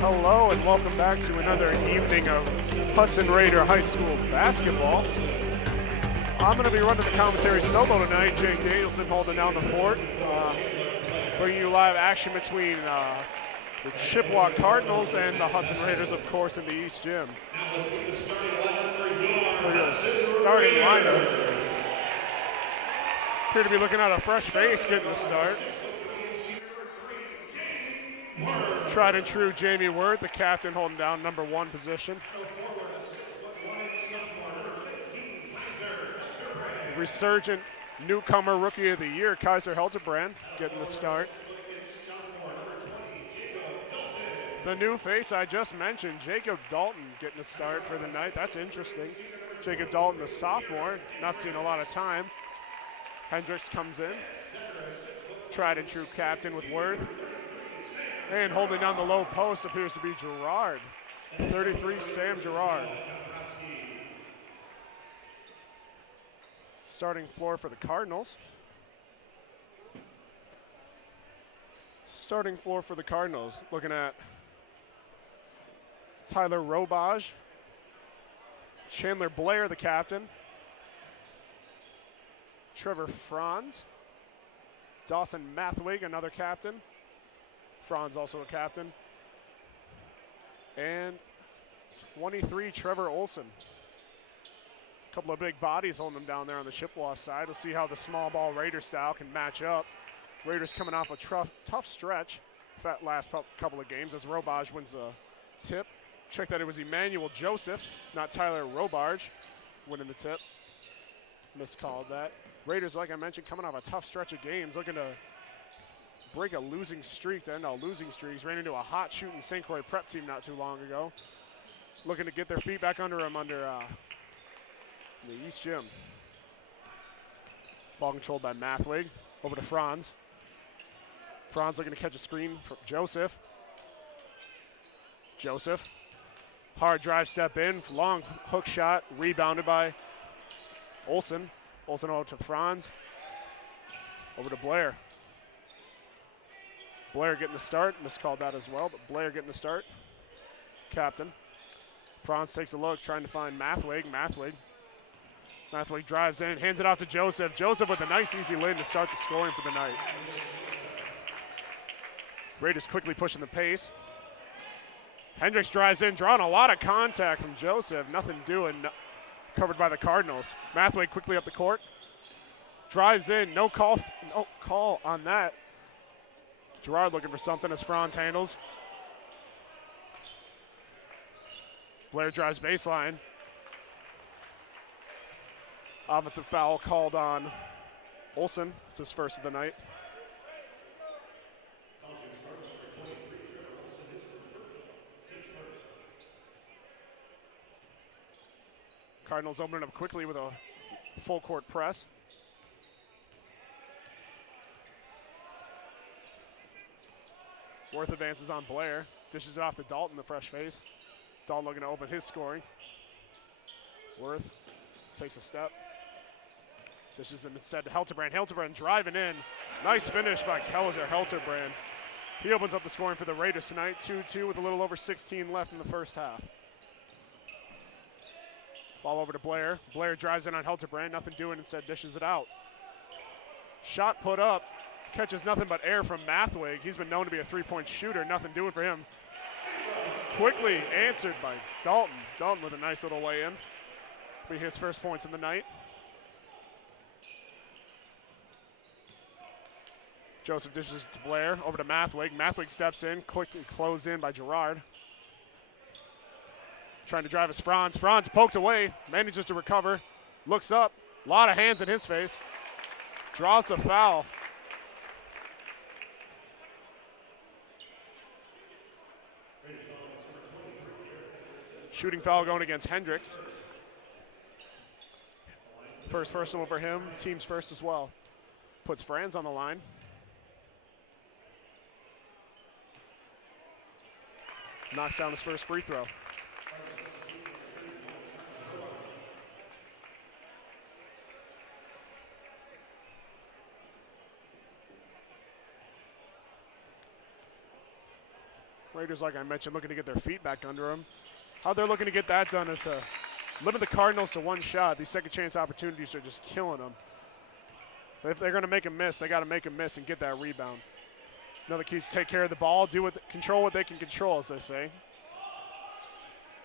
Hello and welcome back to another evening of Hudson Raider High School basketball. I'm going to be running the commentary solo tonight. Jake Danielson holding down the fort. Bringing you live action between the Chippewa Cardinals and the Hudson Raiders, of course, in the East Gym. For your starting lineups, appear to be looking at a fresh face getting the start. Tried and true Jamie Word, the captain, holding down number 1 position. Resurgent newcomer rookie of the year, Kaiser Helterbrand, getting the start. The new face I just mentioned, Jacob Dalton, getting the start for the night. That's interesting. Jacob Dalton, the sophomore, not seeing a lot of time. Hendricks comes in. Tried and true captain with Worth. And holding down the low post appears to be Gerard. 33, Sam Gerard. Starting floor for the Cardinals. Starting floor for the Cardinals. Looking at Tyler Robage. Chandler Blair, the captain. Trevor Franz. Dawson Mathwig, another captain. Franz also a captain. And 23, Trevor Olson. A couple of big bodies holding them down there on the Chippewa side. We'll see how the small ball Raider style can match up. Raiders coming off a tough stretch that last couple of games as Robage wins the tip. Check that it was Emmanuel Joseph, not Tyler Robarge, winning the tip. Miscalled that. Raiders, like I mentioned, coming off a tough stretch of games, looking to break a losing streak to end all losing streaks. Ran into a hot shooting St. Croix prep team not too long ago. Looking to get their feet back under them under the East Gym. Ball controlled by Mathwig. Over to Franz. Franz looking to catch a screen from Joseph. Joseph. Hard drive step in. Long hook shot. Rebounded by Olson. Olson over to Franz. Over to Blair. Blair getting the start. Miscalled that as well, but Blair getting the start. Captain. Franz takes a look, trying to find Mathwig. Mathwig drives in, hands it off to Joseph. Joseph with a nice easy lane to start the scoring for the night. Raiders quickly pushing the pace. Hendricks drives in, drawing a lot of contact from Joseph. Nothing doing, covered by the Cardinals. Mathwig quickly up the court. Drives in, no call on that. Gerard looking for something as Franz handles. Blair drives baseline. Offensive foul called on Olson. It's his first of the night. Cardinals opening up quickly with a full court press. Worth advances on Blair. Dishes it off to Dalton, the fresh face. Dalton looking to open his scoring. Worth takes a step. Dishes it instead to Helterbrand. Helterbrand driving in. Nice finish by Kelzer Helterbrand. He opens up the scoring for the Raiders tonight. 2-2 with a little over 16 left in the first half. Ball over to Blair. Blair drives in on Helterbrand. Nothing doing, instead dishes it out. Shot put up. Catches nothing but air from Mathwig. He's been known to be a three-point shooter. Nothing doing for him. Quickly answered by Dalton. Dalton with a nice little lay-in. Be his first points of the night. Joseph dishes to Blair. Over to Mathwig. Mathwig steps in. Quickly closed in by Gerard. Trying to drive his Franz. Franz poked away. Manages to recover. Looks up. A lot of hands in his face. Draws the foul. Shooting foul going against Hendricks. First personal for him, team's first as well. Puts Franz on the line. Knocks down his first free throw. Raiders, like I mentioned, looking to get their feet back under them. How they're looking to get that done is to limit the Cardinals to one shot. These second chance opportunities are just killing them. If they're going to make a miss, they got to make a miss and get that rebound. Another key is to take care of the ball, control what they can control, as they say,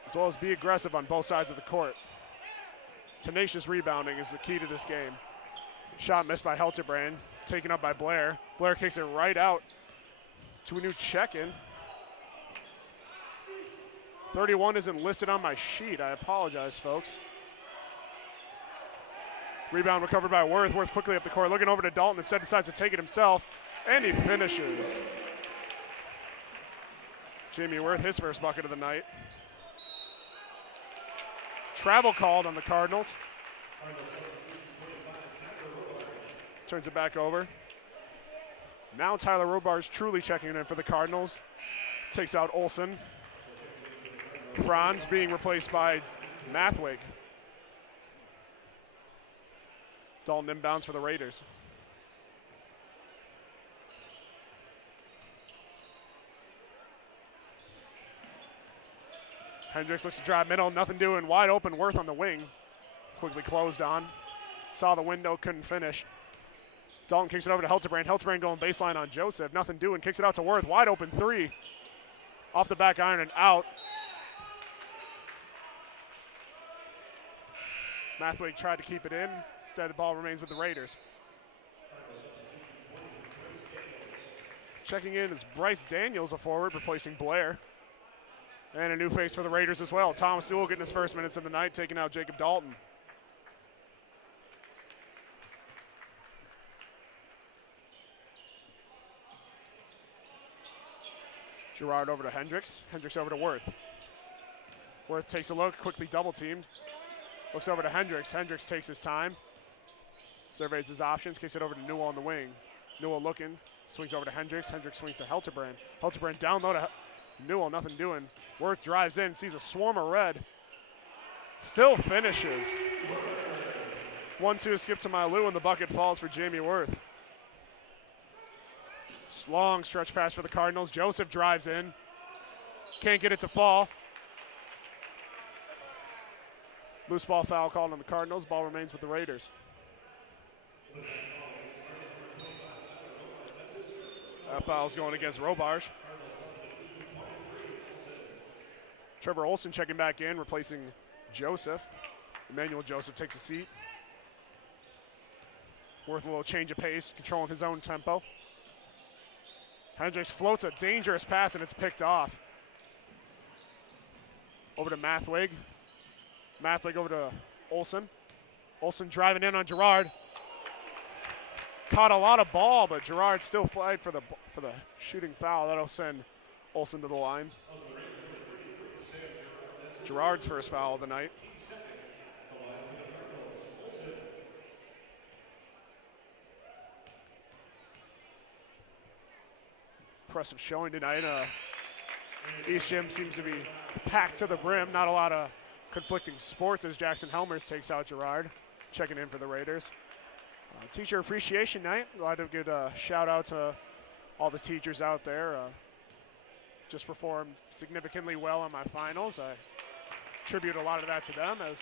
as well as be aggressive on both sides of the court. Tenacious rebounding is the key to this game. Shot missed by Helterbrand, taken up by Blair. Blair kicks it right out to a new check-in. 31 isn't listed on my sheet. I apologize, folks. Rebound recovered by Worth. Worth quickly up the court, looking over to Dalton. Instead decides to take it himself, and he finishes. Jamie Worth, his first bucket of the night. Travel called on the Cardinals. Turns it back over. Now Tyler Robar's truly checking in for the Cardinals. Takes out Olsen. Franz being replaced by Mathwig. Dalton inbounds for the Raiders. Hendricks looks to drive middle, nothing doing. Wide open, Worth on the wing. Quickly closed on. Saw the window, couldn't finish. Dalton kicks it over to Helterbrand. Helterbrand going baseline on Joseph. Nothing doing, kicks it out to Worth. Wide open three. Off the back iron and out. Mathwig tried to keep it in. Instead, the ball remains with the Raiders. Checking in is Bryce Daniels, a forward, replacing Blair. And a new face for the Raiders as well. Thomas Newell getting his first minutes of the night, taking out Jacob Dalton. Gerard over to Hendricks. Hendricks over to Worth. Worth takes a look, quickly double teamed. Looks over to Hendricks. Hendricks takes his time. Surveys his options, kicks it over to Newell on the wing. Newell looking, swings over to Hendricks. Hendricks swings to Helterbrand. Helterbrand down low to Newell, nothing doing. Worth drives in, sees a swarm of red. Still finishes. 1-2 skip to Mailou, and the bucket falls for Jamie Worth. Long stretch pass for the Cardinals. Joseph drives in. Can't get it to fall. Loose ball foul called on the Cardinals. Ball remains with the Raiders. That foul's going against Robarge. Trevor Olsen checking back in, replacing Joseph. Emmanuel Joseph takes a seat. Worth a little change of pace, controlling his own tempo. Hendricks floats a dangerous pass, and it's picked off. Over to Mathwig. Mathwig over to Olsen. Olsen driving in on Gerard. Caught a lot of ball, but Gerard still flagged for the shooting foul. That'll send Olsen to the line. Gerard's first foul of the night. Impressive showing tonight. East Gym seems to be packed to the brim. Not a lot of conflicting sports as Jackson Helmers takes out Gerard. Checking in for the Raiders. Teacher Appreciation Night. I'd like to give a shout out to all the teachers out there. Just performed significantly well on my finals. I attribute a lot of that to them as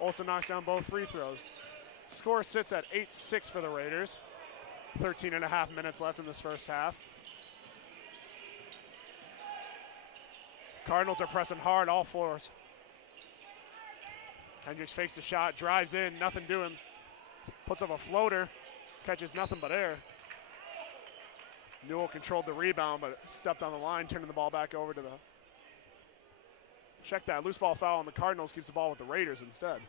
Olsen knocks down both free throws. Score sits at 8-6 for the Raiders. 13 and a half minutes left in this first half. Cardinals are pressing hard, all fours. Hendricks fakes the shot, drives in, nothing doing. Puts up a floater, catches nothing but air. Newell controlled the rebound, but stepped on the line, turning the ball back over to the... Check that, loose ball foul on the Cardinals, keeps the ball with the Raiders instead.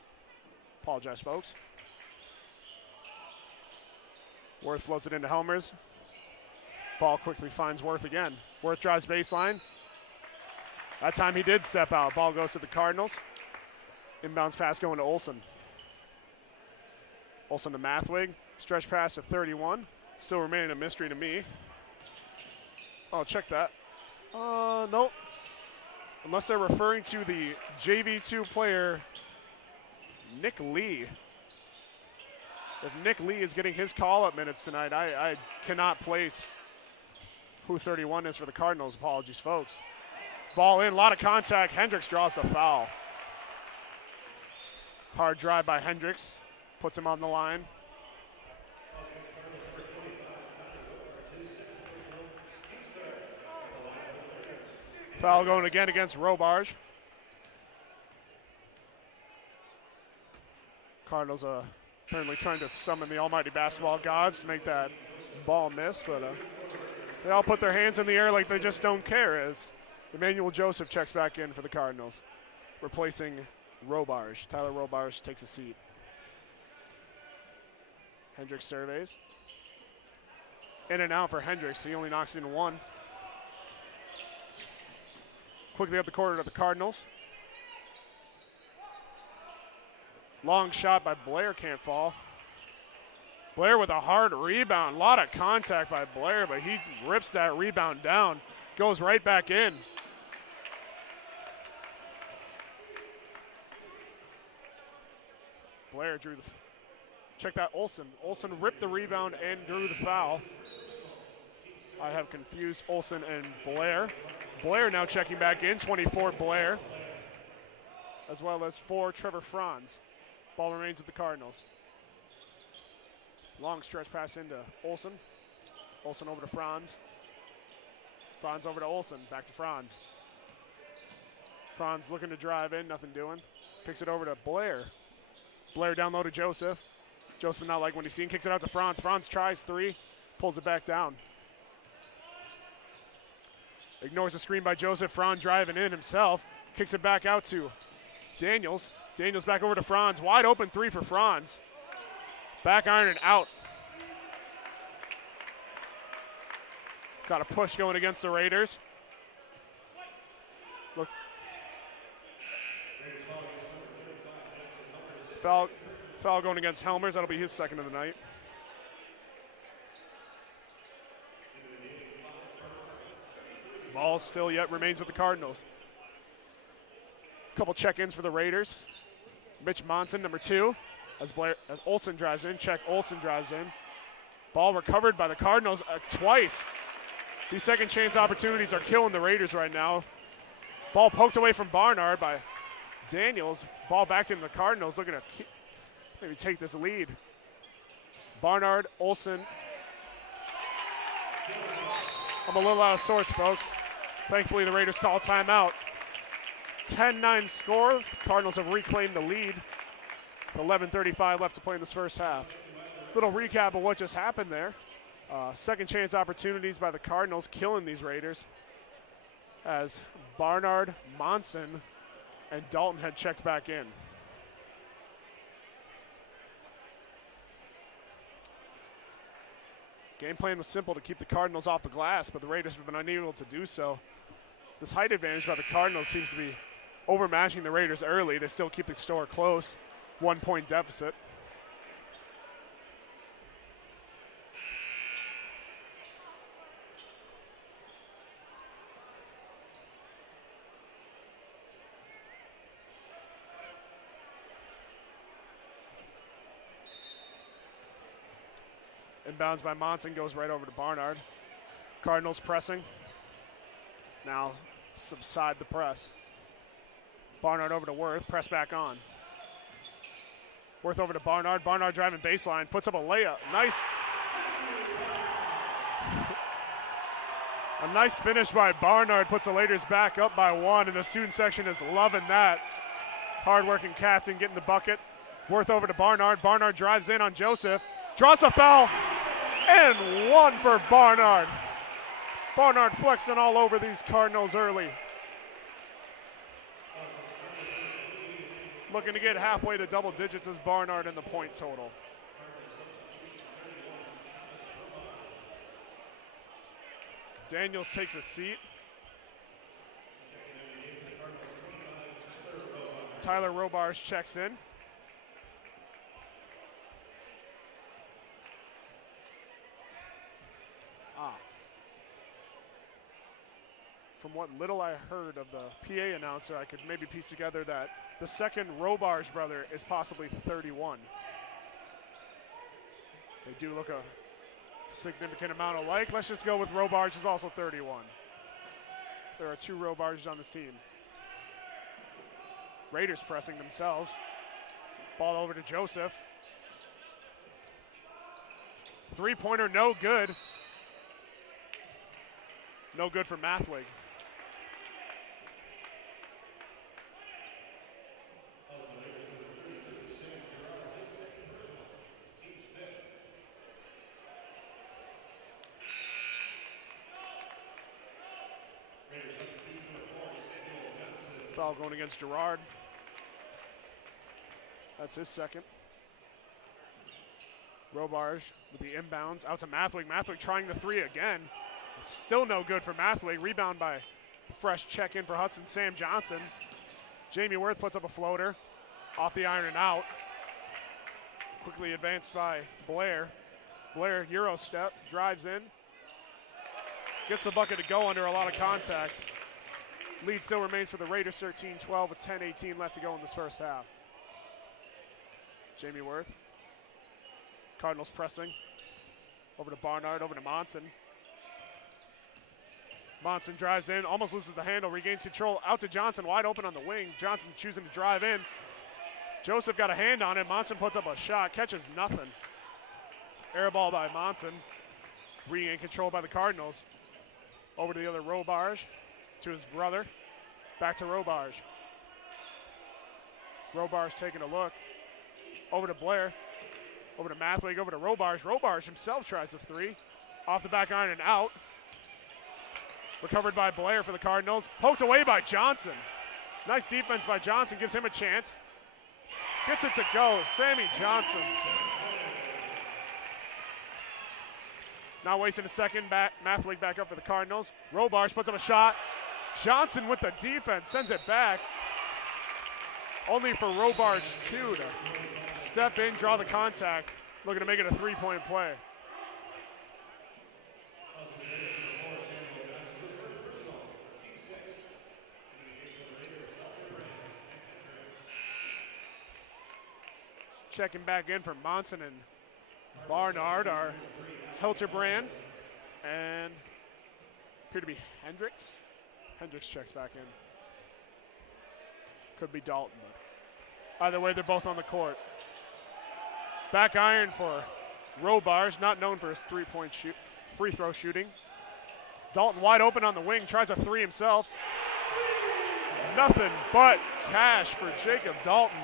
Apologize, folks. Worth floats it into Helmers. Ball quickly finds Worth again. Worth drives baseline. That time he did step out. Ball goes to the Cardinals. Inbounds pass going to Olsen. Olsen to Mathwig. Stretch pass to 31. Still remaining a mystery to me. Oh, check that. Nope. Unless they're referring to the JV2 player, Nick Lee. If Nick Lee is getting his call-up minutes tonight, I cannot place who 31 is for the Cardinals. Apologies, folks. Ball in, a lot of contact. Hendricks draws the foul. Hard drive by Hendricks. Puts him on the line. Foul going again against Robarge. Cardinals apparently trying to summon the almighty basketball gods to make that ball miss, but they all put their hands in the air like they just don't care as Emmanuel Joseph checks back in for the Cardinals, replacing Robarge. Tyler Robarge takes a seat. Hendricks surveys. In and out for Hendricks. He only knocks in one. Quickly up the court to the Cardinals. Long shot by Blair, can't fall. Blair with a hard rebound. A lot of contact by Blair, but he rips that rebound down. Goes right back in. Blair drew the, check that, Olsen. Olsen ripped the rebound and drew the foul. I have confused Olsen and Blair. Blair now checking back in, 24 Blair, as well as 4 Trevor Franz. Ball remains with the Cardinals. Long stretch pass into Olsen. Olsen over to Franz. Franz over to Olsen, back to Franz. Franz looking to drive in, nothing doing. Kicks it over to Blair. Blair down low to Joseph. Joseph not like when he's seen, kicks it out to Franz. Franz tries 3, pulls it back down. Ignores the screen by Joseph. Franz driving in himself. Kicks it back out to Daniels. Daniels back over to Franz. Wide open 3 for Franz. Back iron and out. Got a push going against the Raiders. Look. Foul going against Helmers. That'll be his second of the night. Ball still yet remains with the Cardinals. Couple check-ins for the Raiders. Mitch Monson, number 2, as Olsen drives in. Check, Olsen drives in. Ball recovered by the Cardinals twice. These second chance opportunities are killing the Raiders right now. Ball poked away from Barnard by Daniels. Ball back to the Cardinals, looking to maybe take this lead. Barnard, Olsen. I'm a little out of sorts, folks. Thankfully, the Raiders call timeout. 10-9 score. Cardinals have reclaimed the lead. 11:35 left to play in this first half. Little recap of what just happened there. Second chance opportunities by the Cardinals killing these Raiders as Barnard, Monson, and Dalton had checked back in. Game plan was simple, to keep the Cardinals off the glass, but the Raiders have been unable to do so. This height advantage by the Cardinals seems to be overmatching the Raiders early. They still keep the score close, 1-point deficit. Inbounds by Monson, goes right over to Barnard. Cardinals pressing. Now subside the press. Barnard over to Worth, press back on. Worth over to Barnard. Barnard driving baseline, puts up a layup. Nice. A nice finish by Barnard, puts the Raiders back up by 1, and the student section is loving that. Hard-working captain getting the bucket. Worth over to Barnard. Barnard drives in on Joseph. Draws a foul, and 1 for Barnard. Barnard flexing all over these Cardinals early. Looking to get halfway to double digits as Barnard in the point total. Daniels takes a seat. Tyler Robarge checks in. From what little I heard of the PA announcer, I could maybe piece together that the second Robarge brother is possibly 31. They do look a significant amount alike. Let's just go with Robarge is also 31. There are 2 Robarges on this team. Raiders pressing themselves. Ball over to Joseph. Three-pointer, no good. No good for Mathwig. Foul going against Gerard. That's his second. Robarge with the inbounds out to Mathwig. Mathwig trying the 3 again. Still no good for Mathwig. Rebound by fresh check-in for Hudson, Sam Johnson. Jamie Worth puts up a floater. Off the iron and out. Quickly advanced by Blair. Blair, Euro step, drives in. Gets the bucket to go under a lot of contact. Lead still remains for the Raiders, 13-12 with 10:18 left to go in this first half. Jamie Worth. Cardinals pressing. Over to Barnard, over to Monson. Monson drives in, almost loses the handle, regains control. Out to Johnson, wide open on the wing. Johnson choosing to drive in. Joseph got a hand on it. Monson puts up a shot, catches nothing. Air ball by Monson. Regain control by the Cardinals. Over to the other Robarge, to his brother. Back to Robarge. Robarge taking a look. Over to Blair. Over to Mathwig, over to Robarge. Robarge himself tries the 3. Off the back iron and out. Recovered by Blair for the Cardinals. Poked away by Johnson. Nice defense by Johnson, gives him a chance. Gets it to go, Sammy Johnson. Not wasting a second, Mathwig back up for the Cardinals. Robarge puts up a shot. Johnson with the defense, sends it back. Only for Robarge 2 to step in, draw the contact. Looking to make it a 3-point play. Checking back in for Monson and Barnard, our Hilterbrand, and appear to be Hendricks. Hendricks checks back in. Could be Dalton, but either way, they're both on the court. Back iron for Robarge, not known for his free throw shooting. Dalton wide open on the wing, tries a 3 himself. Nothing but cash for Jacob Dalton.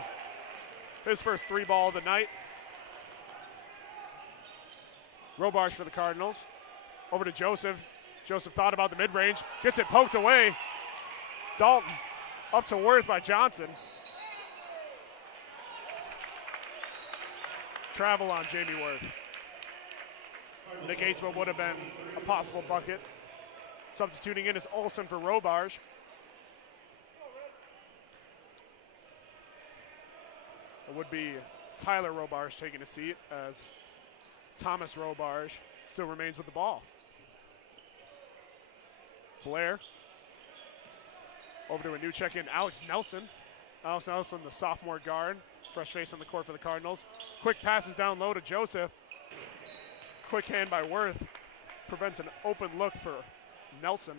His first 3 ball of the night. Robarge for the Cardinals. Over to Joseph. Joseph thought about the mid-range. Gets it poked away. Dalton up to Worth by Johnson. Travel on Jamie Worth. Nick Aitzma would have been a possible bucket. Substituting in is Olsen for Robarge. It would be Tyler Robarge taking a seat as Thomas Robarge still remains with the ball. Blair. Over to a new check-in, Alex Nelson. Alex Nelson, the sophomore guard. Fresh face on the court for the Cardinals. Quick passes down low to Joseph. Quick hand by Worth. Prevents an open look for Nelson.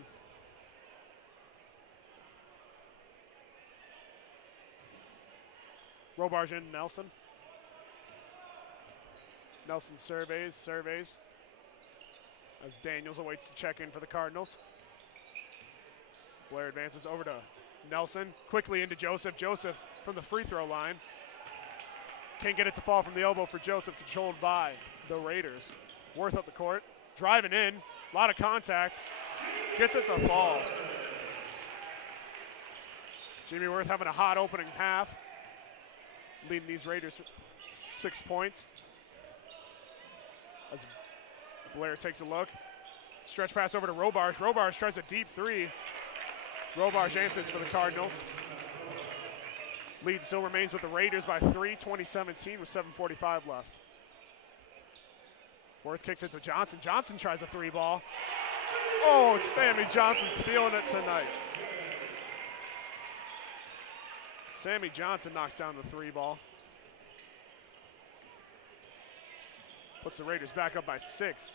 Robarge in Nelson. Nelson surveys. As Daniels awaits to check in for the Cardinals. Blair advances over to Nelson. Quickly into Joseph. Joseph from the free throw line. Can't get it to fall from the elbow for Joseph, controlled by the Raiders. Worth up the court. Driving in. A lot of contact. Gets it to fall. Jamie Worth having a hot opening half. Leading these Raiders 6 points. As Blair takes a look. Stretch pass over to Robarge. Robarge tries a deep 3. Robarge answers for the Cardinals. Lead still remains with the Raiders by 3, 20-17 with 7:45 left. Worth kicks it to Johnson. Johnson tries a three ball. Oh, Sammy Johnson's feeling it tonight. Sammy Johnson knocks down the three ball. Puts the Raiders back up by 6.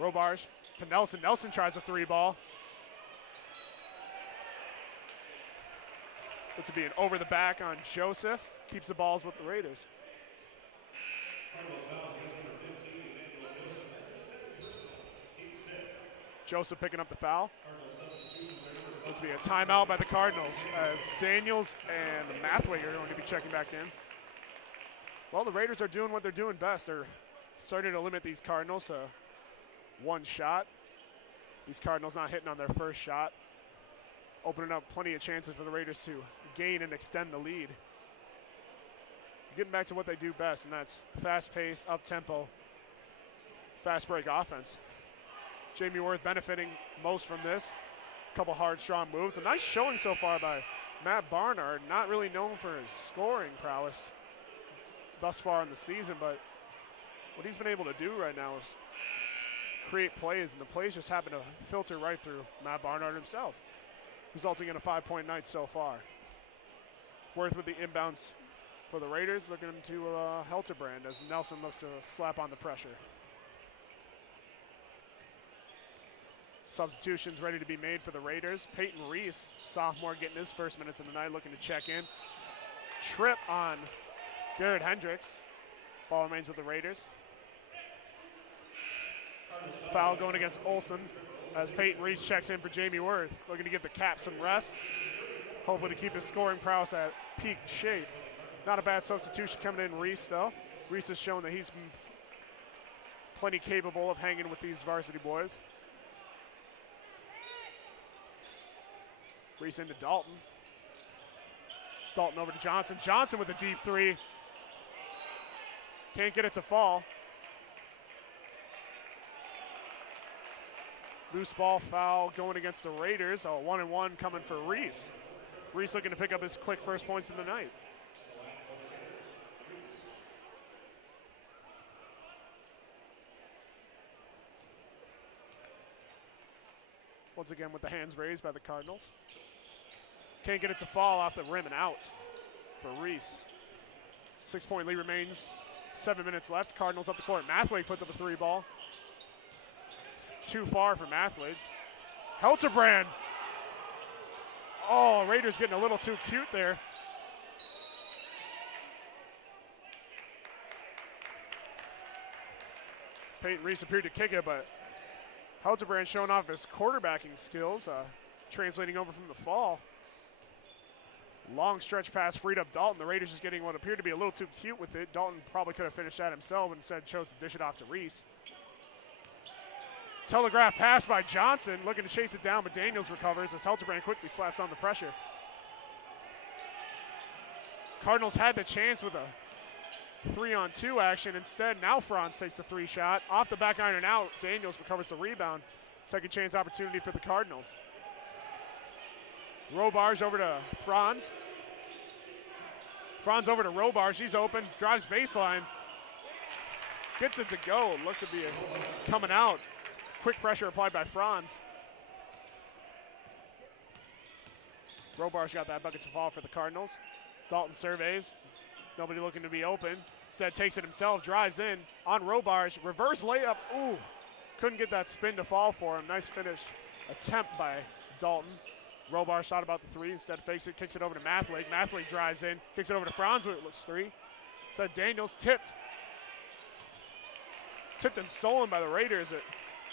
Robarge to Nelson. Nelson tries a three ball. Looks to be an over the back on Joseph. Keeps the balls with the Raiders. Joseph picking up the foul. Looks to be a timeout by the Cardinals as Daniels and Mathway are going to be checking back in. Well, the Raiders are doing what they're doing best. They're starting to limit these Cardinals to one shot. These Cardinals not hitting on their first shot, opening up plenty of chances for the Raiders to gain and extend the lead. Getting back to what they do best, and that's fast-paced, up-tempo, fast-break offense. Jamie Worth benefiting most from this. A couple hard, strong moves. A nice showing so far by Matt Barnard, not really known for his scoring prowess thus far in the season, but what he's been able to do right now is create plays, and the plays just happen to filter right through Matt Barnard himself, resulting in a 5-point night so far. Worth with the inbounds for the Raiders, looking to Helterbrand as Nelson looks to slap on the pressure. Substitutions ready to be made for the Raiders. Peyton Reese, sophomore, getting his first minutes of the night, looking to check in. Trip on Garrett Hendricks. Ball remains with the Raiders. Foul going against Olson as Peyton Reese checks in for Jamie Worth, looking to give the Cap some rest. Hopefully to keep his scoring prowess at peak shape. Not a bad substitution coming in, Reese, though. Reese has shown that he's been plenty capable of hanging with these varsity boys. Reese into Dalton. Dalton over to Johnson. Johnson with a deep three. Can't get it to fall. Loose ball foul going against the Raiders. A 1-and-1 coming for Reese. Reese looking to pick up his quick first points of the night. Once again with the hands raised by the Cardinals. Can't get it to fall off the rim and out for Reese. 6-point lead remains. 7 minutes left. Cardinals up the court. Mathway puts up a three ball. Too far for Mathway. Helterbrand. Oh, Raiders getting a little too cute there. Peyton Reese appeared to kick it, but Helterbrand showing off his quarterbacking skills, translating over from the fall. Long stretch pass freed up Dalton. The Raiders just getting what appeared to be a little too cute with it. Dalton probably could have finished that himself, but instead chose to dish it off to Reese. Telegraph pass by Johnson, looking to chase it down, but Daniels recovers as Helterbrand quickly slaps on the pressure. Cardinals had the chance with a 3-on-2 action. Instead, now Franz takes the three shot. Off the back iron and out, Daniels recovers the rebound. Second chance opportunity for the Cardinals. Robarge over to Franz. Franz over to Robarge. She's open, drives baseline. Gets it to go. Looked to be coming out. Quick pressure applied by Franz. Robarge got that bucket to fall for the Cardinals. Dalton surveys. Nobody looking to be open. Instead takes it himself, drives in on Robarge. Reverse layup. Ooh, couldn't get that spin to fall for him. Nice finish attempt by Dalton. Robarge thought about the three. Instead fakes it, kicks it over to Mathway. Mathway drives in, kicks it over to Franz when it looks three. Instead Daniels tipped. Tipped and stolen by the Raiders.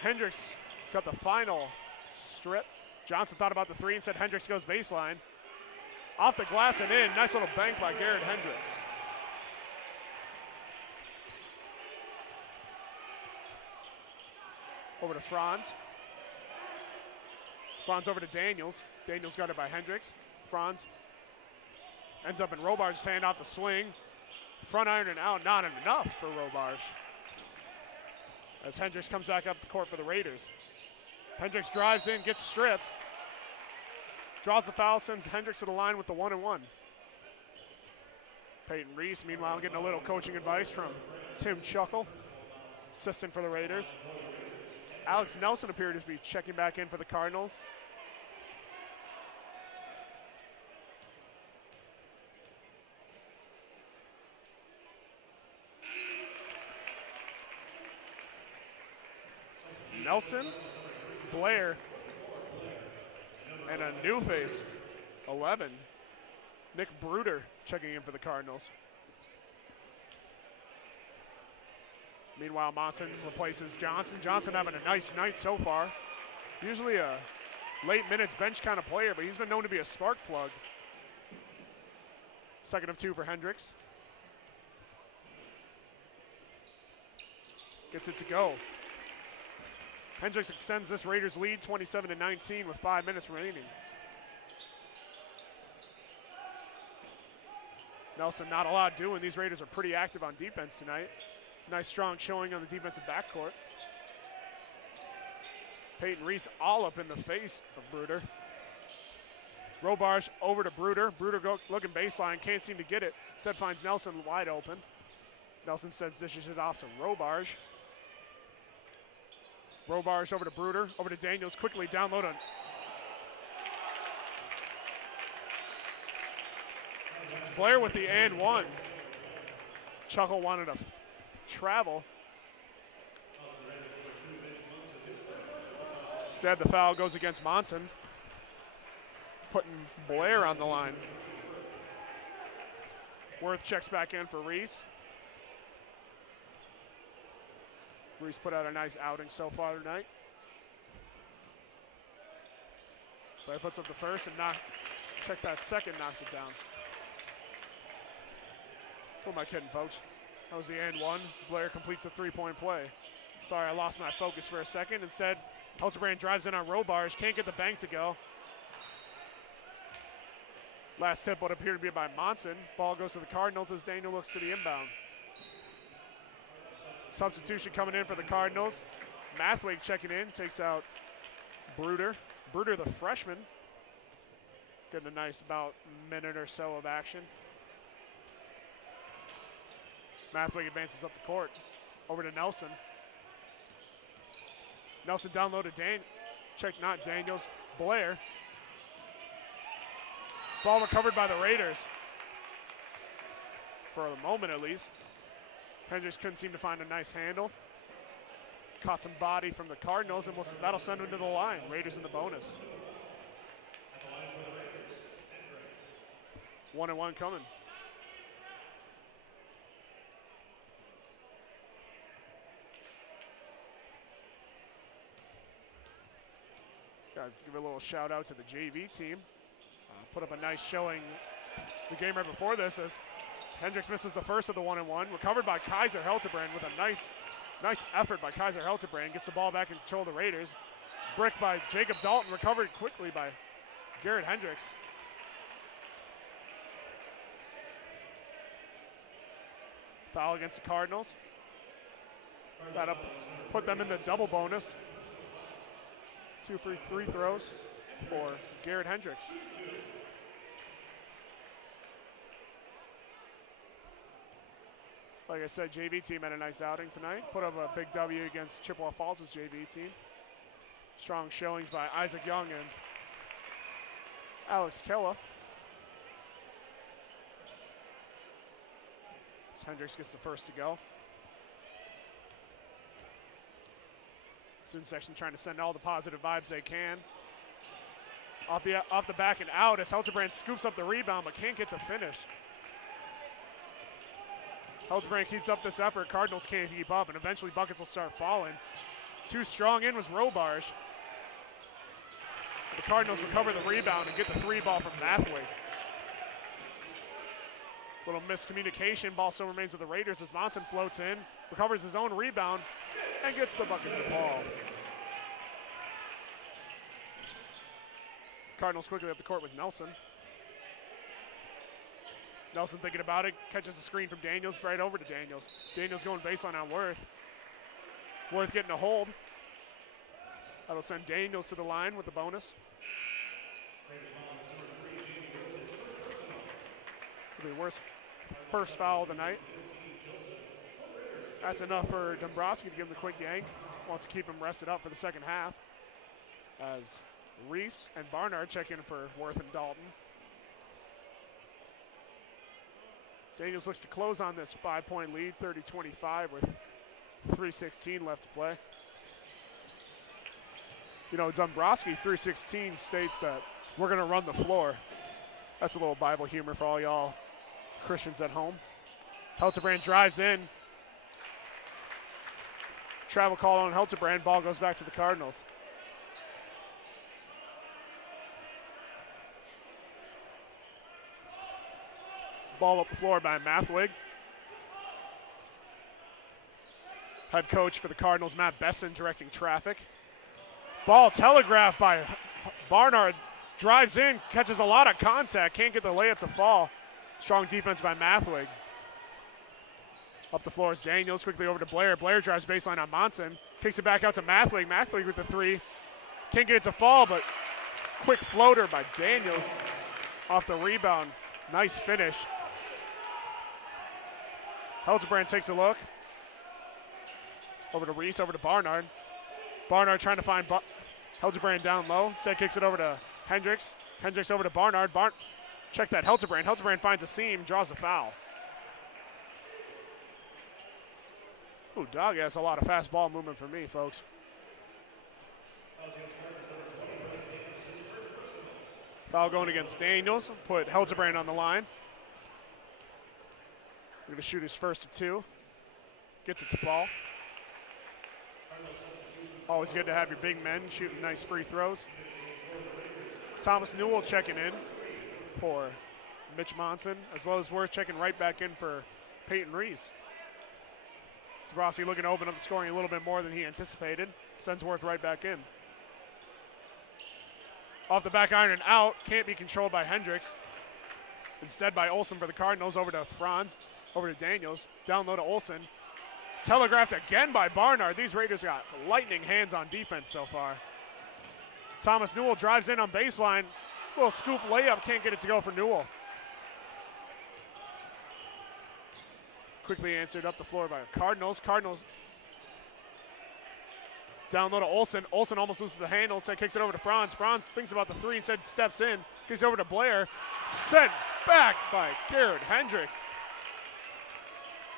Hendricks got the final strip. Johnson thought about the three and said Hendricks goes baseline. Off the glass and in. Nice little bank by Garrett Hendricks. Over to Franz. Franz over to Daniels. Daniels got it by Hendricks. Franz ends up in Robarge's hand off the swing. Front iron and out, not enough for Robarge. As Hendricks comes back up the court for the Raiders. Hendricks drives in, gets stripped. Draws the foul, sends Hendricks to the line with the 1-and-1. Peyton Reese, meanwhile, getting a little coaching advice from Tim Chuckle. assistant for the Raiders. Alex Nelson appeared to be checking back in for the Cardinals. Nelson, Blair, and a new face, 11. Nick Bruder checking in for the Cardinals. Meanwhile, Monson replaces Johnson. Johnson having a nice night so far. Usually a late minutes bench kind of player, but he's been known to be a spark plug. Second of 2 for Hendricks. Gets it to go. Hendricks extends this Raiders lead 27-19 with 5 minutes remaining. Nelson not a lot doing. These Raiders are pretty active on defense tonight. Nice strong showing on the defensive backcourt. Peyton Reese all up in the face of Bruder. Robarge over to Bruder. Bruder looking baseline, can't seem to get it. Instead finds Nelson wide open. Nelson sends dishes it off to Robarge. Robarge over to Bruder, over to Daniels, quickly download on. Blair with the and one. Chuckle wanted to travel. Instead, the foul goes against Monson, putting Blair on the line. Worth checks back in for Reese. Reese put out a nice outing so far tonight. Blair puts up the first and check that second, knocks it down. Who am I kidding, folks? That was the and one. Blair completes a three-point play. Sorry, I lost my focus for a second. Instead, Helterbrand drives in on Robarge, can't get the bank to go. Last tip would appear to be by Monson. Ball goes to the Cardinals as Daniel looks to the inbound. Substitution coming in for the Cardinals. Mathwig checking in, takes out Bruder. Bruder, the freshman, getting a nice about minute or so of action. Mathwig advances up the court, over to Nelson. Nelson down low to Daniels, Blair. Ball recovered by the Raiders, for the moment at least. Hendricks couldn't seem to find a nice handle. Caught some body from the Cardinals, and that'll send him to the line. Raiders in the bonus. 1-1 coming. Got to give a little shout out to the JV team. Put up a nice showing the game right before this as Hendricks misses the first of the 1-1. Recovered by Kaiser Helterbrand with a nice effort by Kaiser Helterbrand. Gets the ball back in control of the Raiders. Brick by Jacob Dalton, recovered quickly by Garrett Hendricks. Foul against the Cardinals. That'll put them in the double bonus. 2 free throws for Garrett Hendricks. Like I said, JV team had a nice outing tonight. Put up a big W against Chippewa Falls' JV team. Strong showings by Isaac Young and Alex Kella. As Hendricks gets the first to go. Student section trying to send all the positive vibes they can. Off the back and out as Helterbrand scoops up the rebound but can't get to finish. Helterbrand keeps up this effort. Cardinals can't keep up, and eventually buckets will start falling. Too strong in was Robarge. The Cardinals recover the rebound and get the 3 ball from Mathwig. Little miscommunication. Ball still remains with the Raiders as Monson floats in, recovers his own rebound, and gets the bucket to Paul. Cardinals quickly up the court with Nelson. Nelson thinking about it, catches a screen from Daniels, right over to Daniels. Daniels going baseline on Worth. Worth getting a hold. That'll send Daniels to the line with the bonus. It'll be worst first foul of the night. That's enough for Dombrowski to give him the quick yank. Wants to keep him rested up for the second half. As Reese and Barnard check in for Worth and Dalton. Daniels looks to close on this 5-point lead, 30-25 with 3:16 left to play. You know, Dombrowski, 3:16, states that we're going to run the floor. That's a little Bible humor for all y'all Christians at home. Helterbrand drives in. Travel call on Helterbrand. Ball goes back to the Cardinals. Ball up the floor by Mathwig. Head coach for the Cardinals, Matt Besson, directing traffic. Ball telegraphed by Barnard. Drives in, catches a lot of contact, can't get the layup to fall. Strong defense by Mathwig. Up the floor is Daniels, quickly over to Blair. Blair drives baseline on Monson. Kicks it back out to Mathwig. Mathwig with the three. Can't get it to fall, but quick floater by Daniels. Off the rebound. Nice finish. Helterbrand takes a look. Over to Reese, over to Barnard. Barnard trying to find Helterbrand down low. Instead kicks it over to Hendricks. Hendricks over to Barnard. Check that, Helterbrand. Helterbrand finds a seam, draws a foul. Ooh, dog, that's a lot of fast ball movement for me, folks. Foul going against Daniels. Put Helterbrand on the line. We're going to shoot his first of two. Gets it to fall. Always good to have your big men shooting nice free throws. Thomas Newell checking in for Mitch Monson, as well as Worth checking right back in for Peyton Reese. Dombrowski looking to open up the scoring a little bit more than he anticipated. Sends Worth right back in. Off the back iron and out. Can't be controlled by Hendricks. Instead by Olsen for the Cardinals. Over to Franz. Over to Daniels. Down low to Olsen. Telegraphed again by Barnard. These Raiders got lightning hands on defense so far. Thomas Newell drives in on baseline. Little scoop layup. Can't get it to go for Newell. Quickly answered up the floor by Cardinals. Cardinals down low to Olsen. Olsen almost loses the handle. Instead kicks it over to Franz. Franz thinks about the three. Instead steps in. Kicks it over to Blair. Sent back by Garrett Hendricks.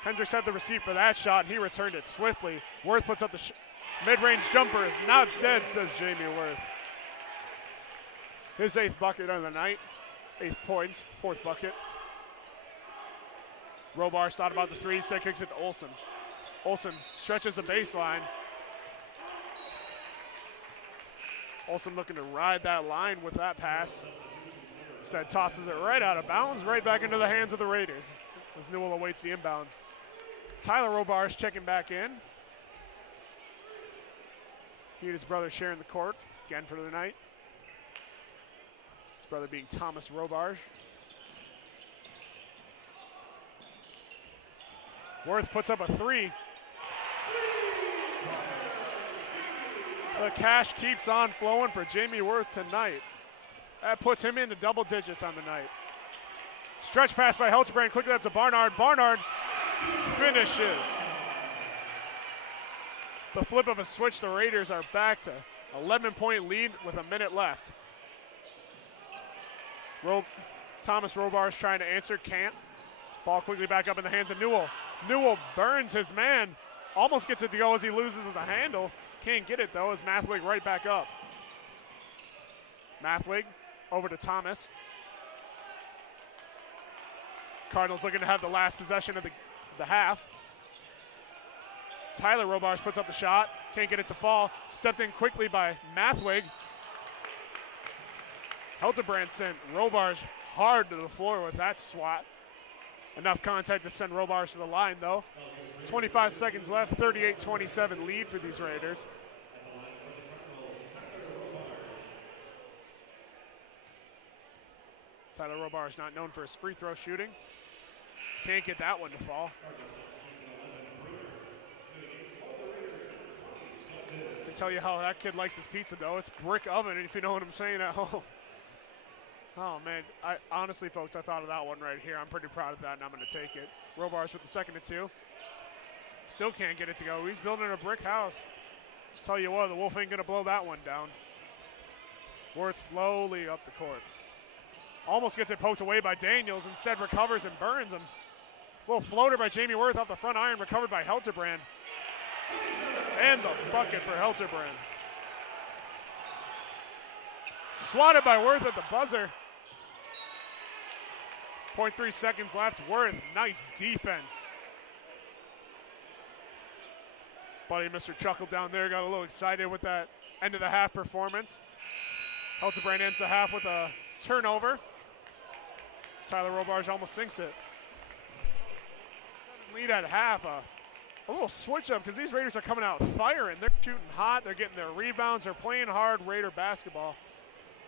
Hendricks had the receipt for that shot, and he returned it swiftly. Worth puts up the mid-range jumper. Is not dead, says Jamie Worth. His 8th bucket of the night. 8 points, 4th bucket. Robar's thought about the three, instead kicks it to Olsen. Olsen stretches the baseline. Olsen looking to ride that line with that pass. Instead tosses it right out of bounds, right back into the hands of the Raiders as Newell awaits the inbounds. Tyler Robar's checking back in. He and his brother sharing the court again for the night. His brother being Thomas Robar. Worth puts up a three. The cash keeps on flowing for Jamie Worth tonight. That puts him into double digits on the night. Stretch pass by Helterbrand, quickly up to Barnard. Barnard finishes. The flip of a switch, the Raiders are back to 11-point lead with a minute left. Thomas Robar is trying to answer, can't. Ball quickly back up in the hands of Newell. Newell burns his man, almost gets it to go as he loses the handle. Can't get it though as Mathwig right back up. Mathwig over to Thomas. Cardinals looking to have the last possession of the half. Tyler Robar's puts up the shot. Can't get it to fall. Stepped in quickly by Mathwig. Helterbrand sent Robar's hard to the floor with that swat. Enough contact to send Robar's to the line though. 25 seconds left, 38-27 lead for these Raiders. Tyler Robar is not known for his free throw shooting. Can't get that one to fall. I can tell you how that kid likes his pizza though. It's brick oven, if you know what I'm saying at home. Oh man, honestly folks, I thought of that one right here. I'm pretty proud of that and I'm gonna take it. Robar's with the second and two. Still can't get it to go. He's building a brick house. Tell you what, the Wolf ain't going to blow that one down. Worth slowly up the court. Almost gets it poked away by Daniels. Instead recovers and burns him. Little floater by Jamie Worth off the front iron, recovered by Helterbrand. And the bucket for Helterbrand. Swatted by Worth at the buzzer. 0.3 seconds left. Worth, nice defense. Buddy Mr. Chuckle down there got a little excited with that end of the half performance. Helterbrand ends the half with a turnover. Tyler Robarge almost sinks it. Lead at half. A little switch up because these Raiders are coming out firing. They're shooting hot. They're getting their rebounds. They're playing hard Raider basketball.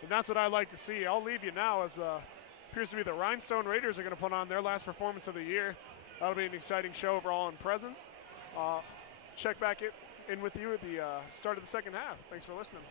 And that's what I like to see. I'll leave you now as appears to be the Rhinestone Raiders are going to put on their last performance of the year. That'll be an exciting show overall and present. Check back in with you at the start of the second half. Thanks for listening.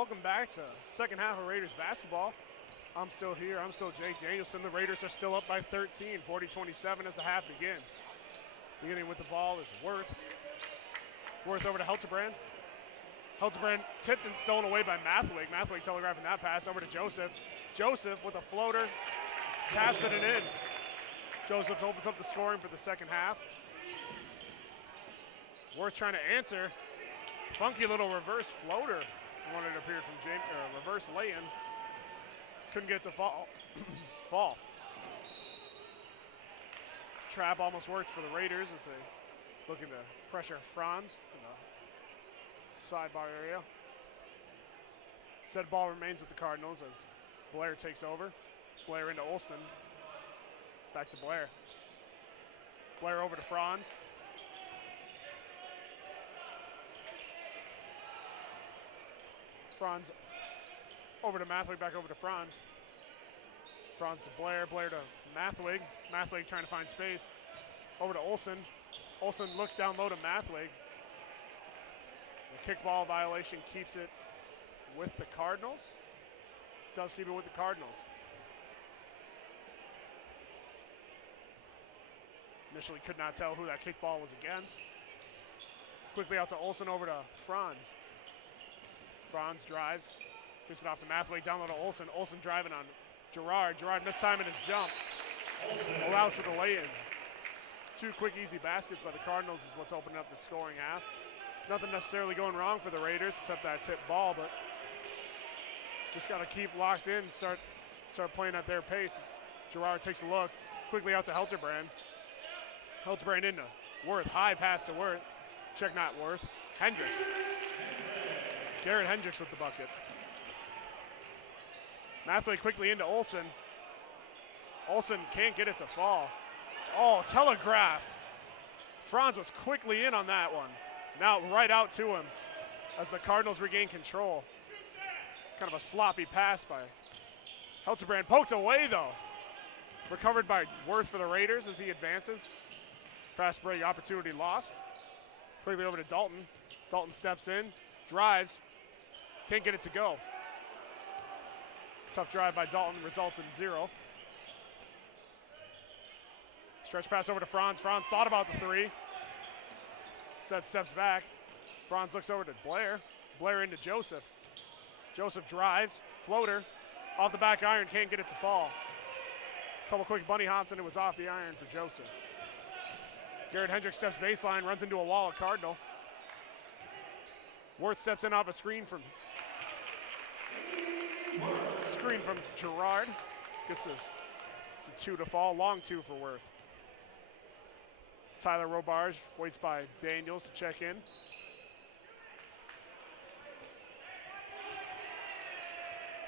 Welcome back to second half of Raiders basketball. I'm still here. I'm still Jake Danielson. The Raiders are still up by 13, 40-27 as the half begins. Beginning with the ball is Worth. Worth over to Helterbrand. Helterbrand tipped and stolen away by Mathwig. Mathwig telegraphing that pass over to Joseph. Joseph with a floater, taps it in. Joseph opens up the scoring for the second half. Worth trying to answer. Funky little reverse floater. One it appeared from James, reverse lay-in. Couldn't get to fall. Trap almost worked for the Raiders as they looking to pressure Franz in the sidebar area. Said ball remains with the Cardinals as Blair takes over. Blair into Olsen. Back to Blair. Blair over to Franz. Franz over to Mathwig, back over to Franz. Franz to Blair, Blair to Mathwig. Mathwig trying to find space. Over to Olsen. Olsen looks down low to Mathwig. The kickball violation keeps it with the Cardinals. Does keep it with the Cardinals. Initially could not tell who that kickball was against. Quickly out to Olsen, over to Franz. Franz drives, kicks it off to Mathwig, down low to Olsen. Olsen driving on Gerard. Gerard mistiming his jump. Allows for the lay-in. Two quick, easy baskets by the Cardinals is what's opening up the scoring half. Nothing necessarily going wrong for the Raiders except that tip ball, but just got to keep locked in and start playing at their pace. Gerard takes a look, quickly out to Helterbrand. Helterbrand into Worth, high pass to Worth. Check not Worth. Hendricks. Garrett Hendricks with the bucket. Mathwig quickly into Olsen. Olsen can't get it to fall. Oh, telegraphed. Franz was quickly in on that one. Now right out to him as the Cardinals regain control. Kind of a sloppy pass by Helterbrand. Poked away though. Recovered by Worth for the Raiders as he advances. Fast break opportunity lost. Quickly over to Dalton. Dalton steps in, drives. Can't get it to go. Tough drive by Dalton results in 0. Stretch pass over to Franz. Franz thought about the 3. Set steps back. Franz looks over to Blair. Blair into Joseph. Joseph drives. Floater. Off the back iron. Can't get it to fall. Couple quick bunny hops and it was off the iron for Joseph. Garrett Hendricks steps baseline. Runs into a wall of Cardinal. Worth steps in off a screen from Gerard. Gets this. It's a 2 to fall. Long 2 for Worth. Tyler Robarge waits by Daniels to check in.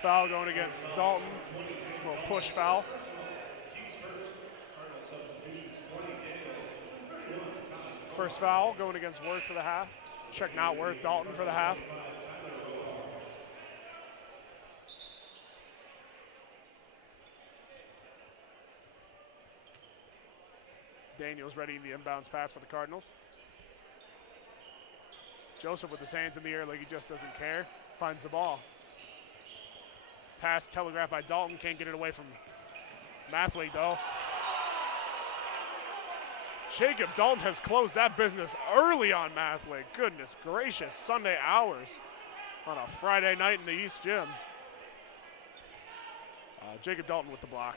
Foul going against Dalton. A little push foul. First foul going against Worth for the half. Check not Worth. Dalton for the half. Daniels readying the inbounds pass for the Cardinals. Joseph with his hands in the air like he just doesn't care. Finds the ball. Pass telegraphed by Dalton. Can't get it away from Mathwig though. Jacob Dalton has closed that business early on Mathwig. Goodness gracious, Sunday hours on a Friday night in the East Gym. Jacob Dalton with the block.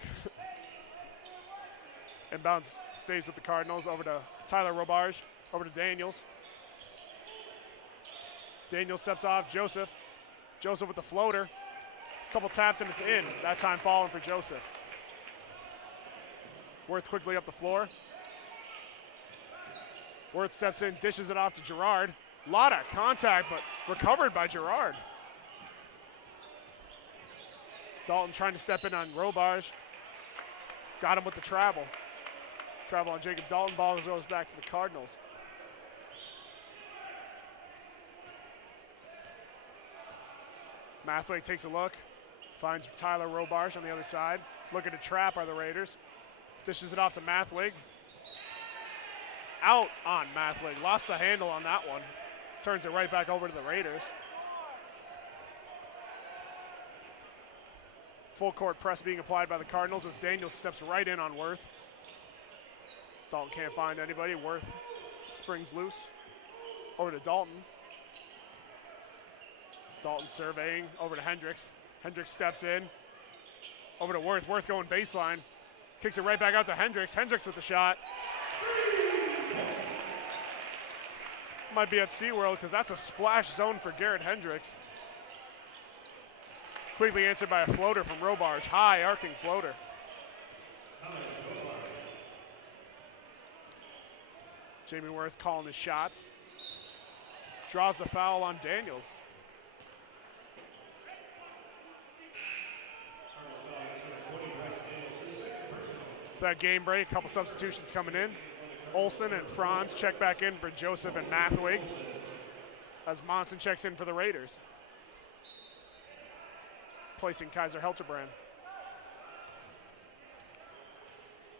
Inbounds stays with the Cardinals. Over to Tyler Robarge. Over to Daniels. Daniels steps off. Joseph. Joseph with the floater. Couple taps and it's in. That time falling for Joseph. Worth quickly up the floor. Worth steps in, dishes it off to Gerard. A lot of contact, but recovered by Gerard. Dalton trying to step in on Robarge. Got him with the travel. Travel on Jacob Dalton. Ball goes back to the Cardinals. Mathwig takes a look. Finds Tyler Robarge on the other side. Looking to trap are the Raiders. Dishes it off to Mathwig. Out on Mathwig. Lost the handle on that one. Turns it right back over to the Raiders. Full court press being applied by the Cardinals as Daniels steps right in on Worth. Dalton can't find anybody. Worth springs loose. Over to Dalton. Dalton surveying over to Hendricks. Hendricks steps in. Over to Worth. Worth going baseline. Kicks it right back out to Hendricks. Hendricks with the shot. Might be at SeaWorld because that's a splash zone for Garrett Hendricks. Quickly answered by a floater from Robarge. High arcing floater. Jamie Worth calling his shots. Draws the foul on Daniels. With that game break, a couple substitutions coming in. Olsen and Franz check back in for Joseph and Mathwig as Monson checks in for the Raiders. Placing Kaiser Helterbrand.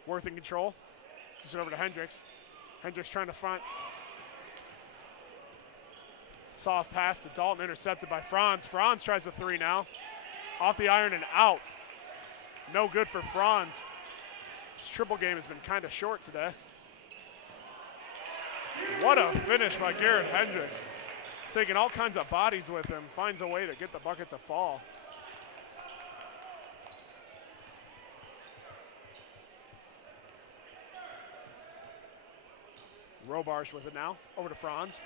Worth in control. Gives it over to Hendricks. Hendricks trying to front. Soft pass to Dalton, intercepted by Franz. Franz tries the three now. Off the iron and out. No good for Franz. His triple game has been kind of short today. What a finish by Garrett Hendricks. Taking all kinds of bodies with him. Finds a way to get the bucket to fall. Robarge with it now. Over to Franz.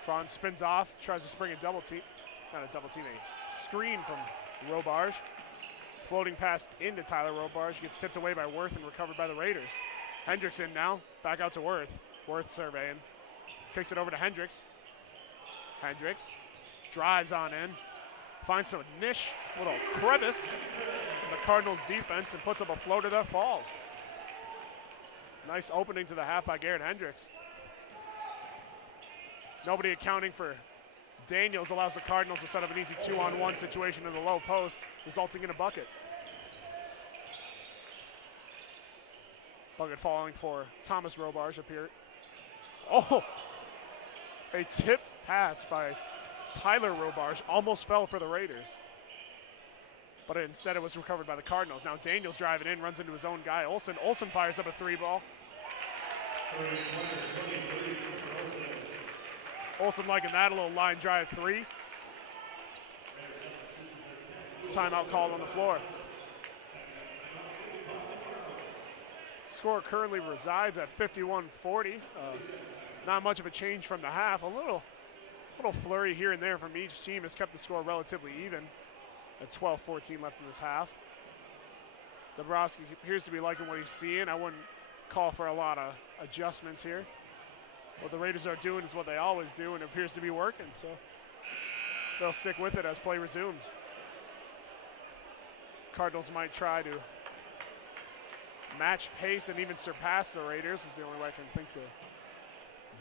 Franz spins off. Tries to spring a double team. Not a double team, a screen from Robarge. Floating pass into Tyler Robarge. Gets tipped away by Worth and recovered by the Raiders. Hendricks in now. Back out to Worth. Worth surveying. Kicks it over to Hendricks. Hendricks drives on in. Finds some niche, little crevice in the Cardinals defense and puts up a floater that falls. Nice opening to the half by Garrett Hendricks. Nobody accounting for Daniels allows the Cardinals to set up an easy 2-on-1 situation in the low post, resulting in a bucket. Bucket falling for Thomas Robarge up here. Oh! A tipped pass by Tyler Robarge almost fell for the Raiders. But instead it was recovered by the Cardinals. Now Daniels driving in, runs into his own guy, Olsen. Olsen fires up a three ball. Olsen liking that, a little line drive three. Timeout called on the floor. Score currently resides at 51-40. Not much of a change from the half. A little flurry here and there from each team has kept the score relatively even. At 12-14 left in this half. Dabrowski appears to be liking what he's seeing. I wouldn't call for a lot of adjustments here. What the Raiders are doing is what they always do, and it appears to be working, so they'll stick with it as play resumes. Cardinals might try to match pace and even surpass the Raiders is the only way I can think to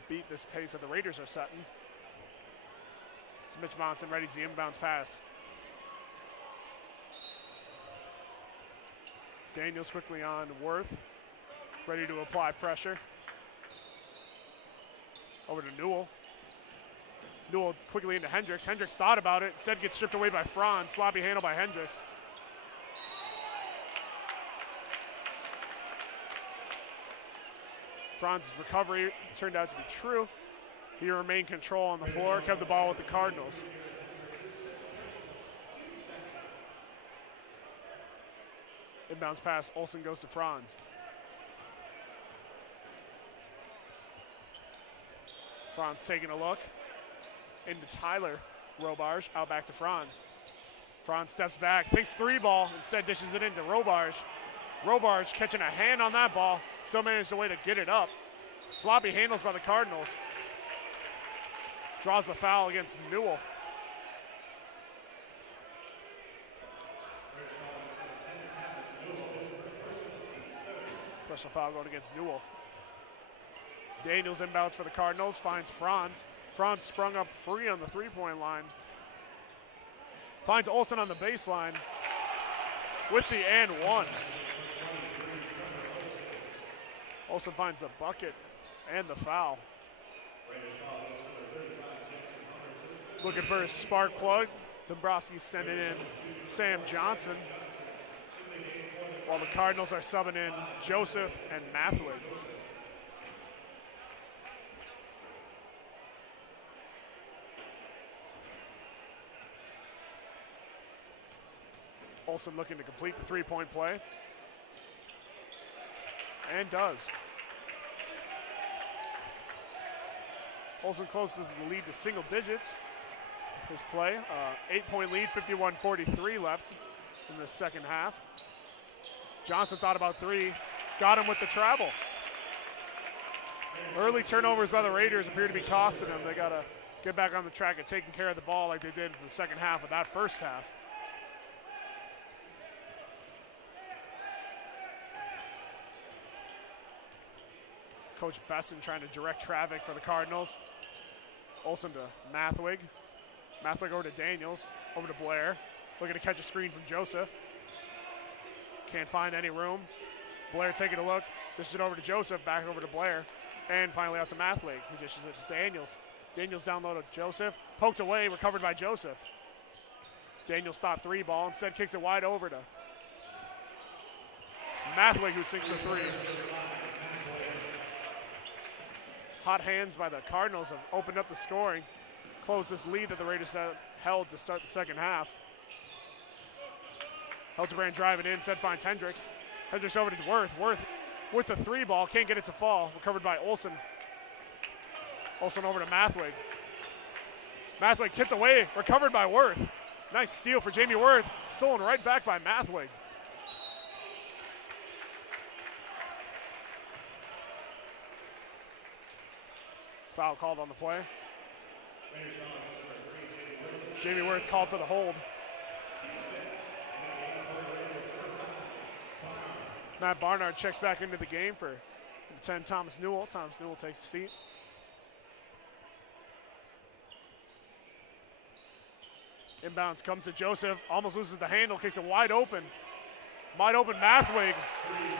beat this pace that the Raiders are setting. It's Mitch Monson readies the inbounds pass. Daniels quickly on Worth, ready to apply pressure. Over to Newell. Newell quickly into Hendricks. Hendricks thought about it, instead gets stripped away by Franz. Sloppy handle by Hendricks. Franz's recovery turned out to be true. He remained control on the floor, kept the ball with the Cardinals. Inbounds pass, Olsen goes to Franz. Franz taking a look into Tyler Robarge, out back to Franz. Franz steps back, thinks three ball, instead dishes it into Robarge. Robarge catching a hand on that ball, still managed a way to get it up. Sloppy handles by the Cardinals. Draws the foul against Newell. Personal foul going against Newell. Daniels inbounds for the Cardinals, finds Franz. Franz sprung up free on the three-point line. Finds Olsen on the baseline with the and one. Olsen finds the bucket and the foul. Looking for his spark plug Dombrowski's sending in Sam Johnson, while the Cardinals are subbing in Joseph and Mathwig. Olsen looking to complete the three-point play. And does. Olsen closes the lead to single digits with his play. 8-point lead, 51-43 left in the second half. Johnson thought about three, got him with the travel. Early turnovers by the Raiders appear to be costing them. They got to get back on the track and taking care of the ball like they did in the second half of that first half. Coach Besson trying to direct traffic for the Cardinals. Olsen to Mathwig. Mathwig over to Daniels, over to Blair. Looking to catch a screen from Joseph. Can't find any room. Blair taking a look, dishes it over to Joseph, back over to Blair. And finally out to Mathwig, who dishes it to Daniels. Daniels down low to Joseph. Poked away, recovered by Joseph. Daniels thought three ball, instead kicks it wide over to Mathwig, who sinks the three. Hot hands by the Cardinals have opened up the scoring, closed this lead that the Raiders held to start the second half. Hildebrand driving in, instead finds Hendricks. Hendricks over to Worth. Worth with the three ball, can't get it to fall. Recovered by Olsen. Olsen over to Mathwig. Mathwig tipped away, recovered by Worth. Nice steal for Jamie Worth, stolen right back by Mathwig. Foul called on the play. Jamie Worth called for the hold. Matt Barnard checks back into the game for 10 Thomas Newell. Thomas Newell takes the seat. Inbounds comes to Joseph, almost loses the handle, kicks it wide open. Wide open Mathwig.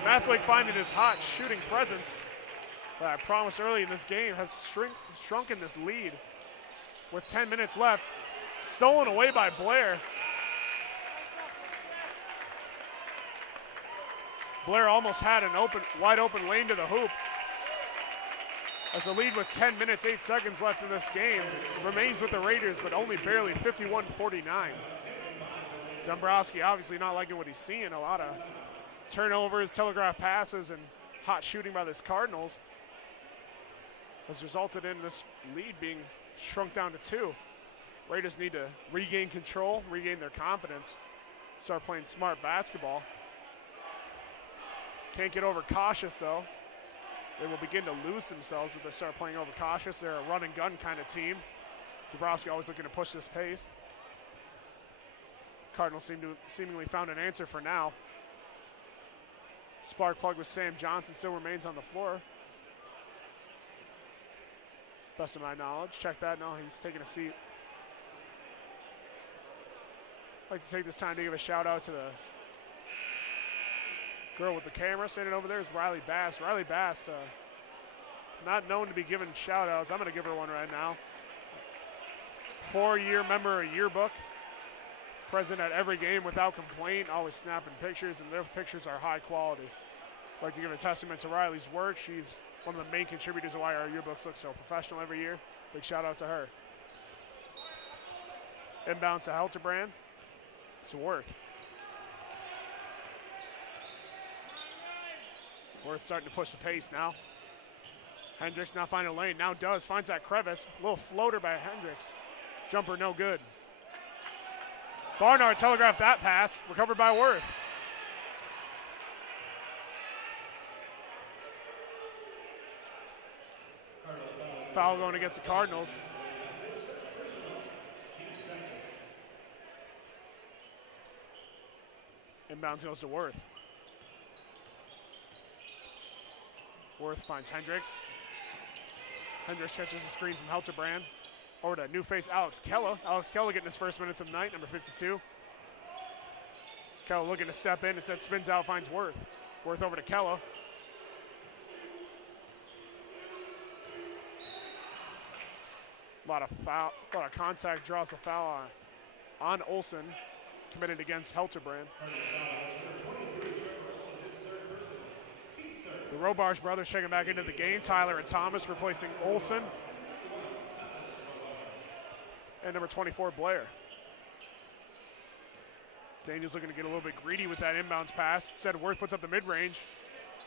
Mathwig finding his hot shooting presence that I promised early in this game has shrunken this lead with 10 minutes left. Stolen away by Blair. Blair almost had an wide open lane to the hoop. As the lead with 10 minutes, 8 seconds left in this game remains with the Raiders, but only barely 51-49. Dombrowski obviously not liking what he's seeing. A lot of turnovers, telegraph passes, and hot shooting by this Cardinals has resulted in this lead being shrunk down to 2. Raiders need to regain control, regain their confidence, start playing smart basketball. Can't get overcautious though. They will begin to lose themselves if they start playing overcautious. They're a run and gun kind of team. Dombrowski always looking to push this pace. Cardinals seemingly found an answer for now. Spark plug with Sam Johnson still remains on the floor. Best of my knowledge. Check that now. He's taking a seat. I'd like to take this time to give a shout out to the girl with the camera standing over there is Riley Bass. Riley Bass, not known to be giving shout outs. I'm going to give her one right now. 4-year member of yearbook. Present at every game without complaint, always snapping pictures, and their pictures are high quality. I'd like to give a testament to Riley's work. She's one of the main contributors to why our yearbooks look so professional every year. Big shout out to her. Inbounds to Hildebrand. It's Worth. Worth starting to push the pace now. Hendricks now finding a lane. Now does. Finds that crevice. A little floater by Hendricks. Jumper no good. Barnard telegraphed that pass. Recovered by Worth. Foul going against the Cardinals. Inbounds goes to Worth. Worth finds Hendricks. Hendricks catches a screen from Hildebrand. Over to new face Alex Kella. Alex Kella getting his first minutes of the night, number 52. Kella looking to step in, instead spins out, finds Worth. Worth over to Kella. A lot of contact, draws the foul on on Olson, committed against Helterbrand. The Robarge brothers checking back into the game. Tyler and Thomas replacing Olson. And number 24, Blair. Daniels looking to get a little bit greedy with that inbounds pass. Instead, Worth puts up the mid-range.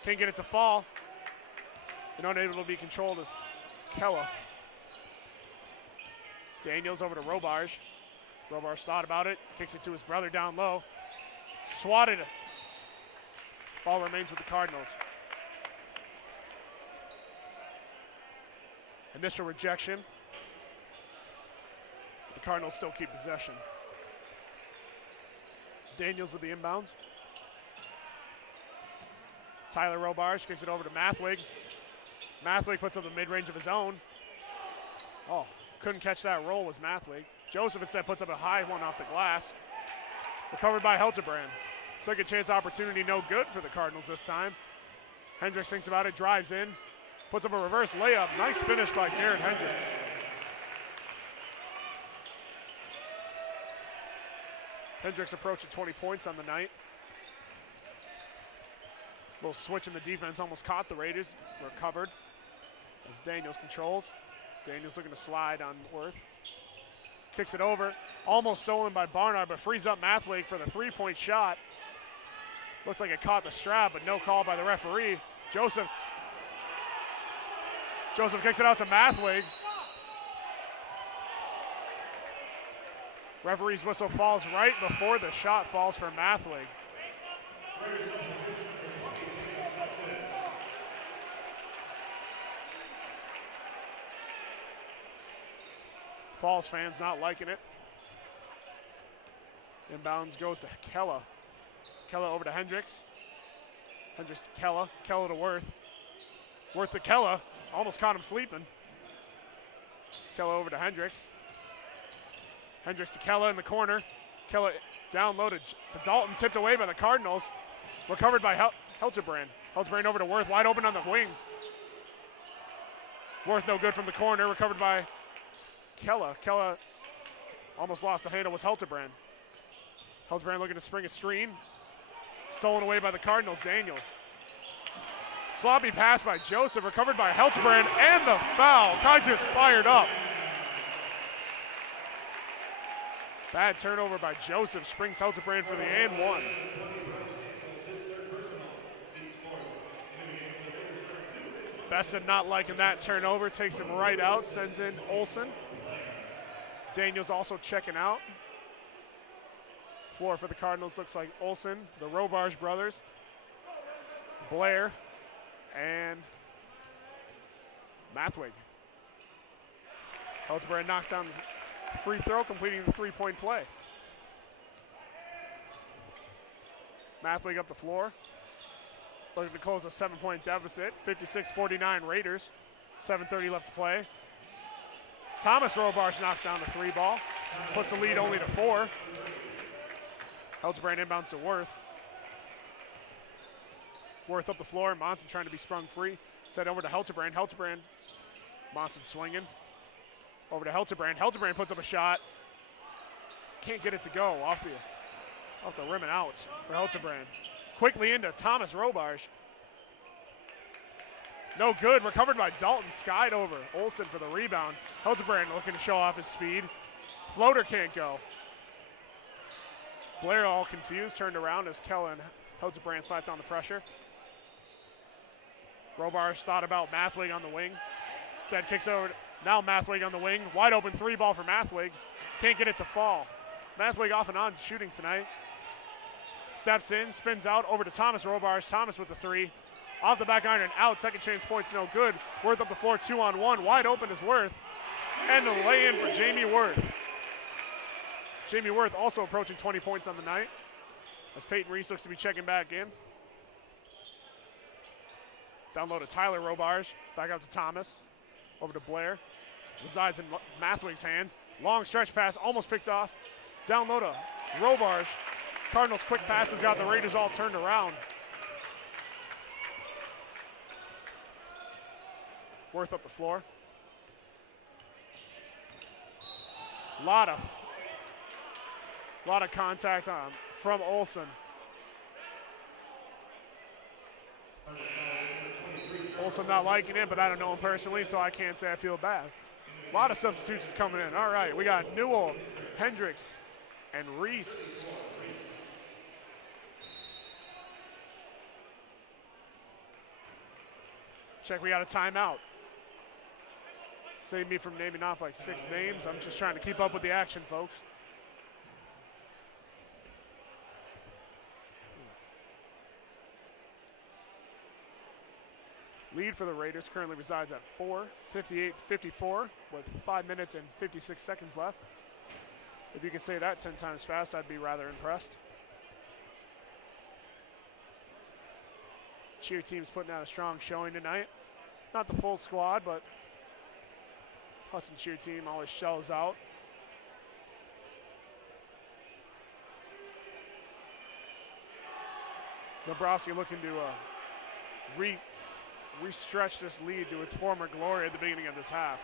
Can't get it to fall. And unable to be controlled is Kella. Daniels over to Robarge. Robarge thought about it. Kicks it to his brother down low. Swatted. Ball remains with the Cardinals. Initial rejection. The Cardinals still keep possession. Daniels with the inbounds. Tyler Robarge kicks it over to Mathwig. Mathwig puts up the mid-range of his own. Oh, couldn't catch that roll was Mathwig. Joseph instead puts up a high one off the glass. Recovered by Helterbrand. Second chance opportunity, no good for the Cardinals this time. Hendricks thinks about it, drives in, puts up a reverse layup. Nice finish by Garrett Hendricks. Hendricks approaching 20 points on the night. Little switch in the defense, almost caught the Raiders. Recovered as Daniels controls. Daniels looking to slide on Worth. Kicks it over, almost stolen by Barnard, but frees up Mathwig for the three-point shot. Looks like it caught the strap, but no call by the referee. Joseph kicks it out to Mathwig. Referee's whistle falls right before the shot falls for Mathwig. Falls fans not liking it. Inbounds goes to Kella. Kella over to Hendricks. Hendricks to Kella. Kella to Worth. Worth to Kella. Almost caught him sleeping. Kella over to Hendricks. Hendricks to Kella in the corner. Kella down low to Dalton. Tipped away by the Cardinals. Recovered by Helterbrand. Helterbrand over to Worth. Wide open on the wing. Worth no good from the corner. Recovered by Kella. Kella almost lost the handle, was Helterbrand. Helterbrand looking to spring a screen. Stolen away by the Cardinals, Daniels. Sloppy pass by Joseph, recovered by Helterbrand, and the foul. Kaiser's fired up. Bad turnover by Joseph, springs Helterbrand for the and one. Besson not liking that turnover, takes him right out, sends in Olson. Daniels also checking out. Floor for the Cardinals looks like Olson, the Robarge brothers, Blair, and Mathwig. Helterbrand knocks down the free throw, completing the three-point play. Mathwig up the floor, looking to close a 7-point deficit, 56-49 Raiders, 7:30 left to play. Thomas Robarge knocks down the three ball, puts the lead only to 4. Helterbrand inbounds to Worth. Worth up the floor, Monson trying to be sprung free. Set over to Helterbrand. Helterbrand, Monson swinging. Over to Helterbrand. Helterbrand puts up a shot. Can't get it to go off the rim and out for Helterbrand. Quickly into Thomas Robarge. No good, recovered by Dalton, skied over Olson for the rebound. Helterbrand looking to show off his speed. Floater can't go. Blair all confused, turned around as Kella and Helterbrand slapped on the pressure. Robarge thought about Mathwig on the wing. Instead kicks over, now Mathwig on the wing. Wide open three ball for Mathwig. Can't get it to fall. Mathwig off and on shooting tonight. Steps in, spins out, over to Thomas Robarge. Thomas with the three. Off the back iron and out, second chance points no good. Worth up the floor, 2-on-1. Wide open is Worth. And the lay-in for Jamie Worth. Jamie Worth also approaching 20 points on the night, as Peyton Reese looks to be checking back in. Down low to Tyler Robarge, back out to Thomas. Over to Blair. Resides in Mathwig's hands. Long stretch pass, almost picked off. Down low to Robarge. Cardinals quick passes got the Raiders all turned around. Worth up the floor. A lot of contact from Olson. Olson not liking it, but I don't know him personally, so I can't say I feel bad. A lot of substitutions coming in. All right, we got Newell, Hendricks, and Reese. Check, we got a timeout. Save me from naming off like 6 names. I'm just trying to keep up with the action, folks. Lead for the Raiders currently resides at 4, 58-54 with 5 minutes and 56 seconds left. If you can say that 10 times fast, I'd be rather impressed. Cheer team's putting out a strong showing tonight. Not the full squad, but Hudson cheer team always shells out. Nebraska looking to re-stretch this lead to its former glory at the beginning of this half.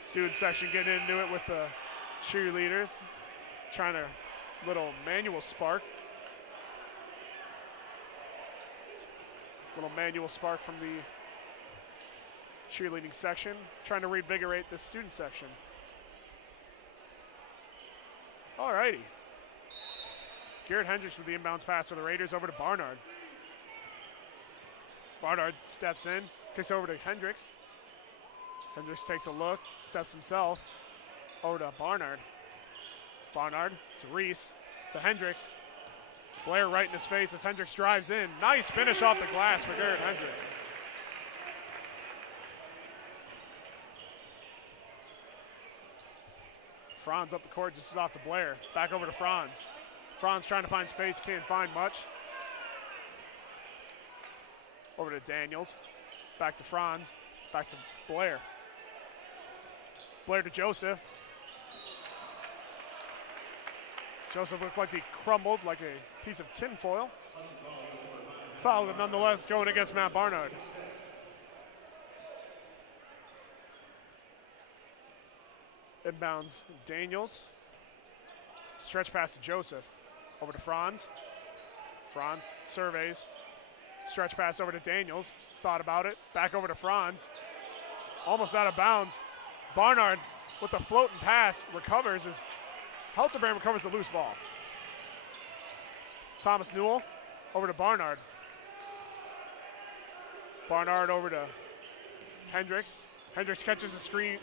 Student section getting into it with the cheerleaders, trying to little manual spark. Little manual spark from the cheerleading section, trying to reinvigorate the student section. All righty. Garrett Hendricks with the inbounds pass for the Raiders over to Barnard. Barnard steps in, kicks over to Hendricks. Hendricks takes a look, steps himself over to Barnard. Barnard to Reese, to Hendricks. Blair right in his face as Hendricks drives in. Nice finish off the glass for Garrett Hendricks. Franz up the court, just off to Blair. Back over to Franz. Franz trying to find space, can't find much. Over to Daniels. Back to Franz. Back to Blair. Blair to Joseph. Joseph looked like he crumbled like a piece of tinfoil. Foul, but nonetheless going against Matt Barnard. Inbounds Daniels. Stretch pass to Joseph. Over to Franz. Franz surveys. Stretch pass over to Daniels. Thought about it. Back over to Franz. Almost out of bounds. Barnard with the floating pass recovers as Helterbrand recovers the loose ball. Thomas Newell over to Barnard. Barnard over to Hendricks. Hendricks catches the screen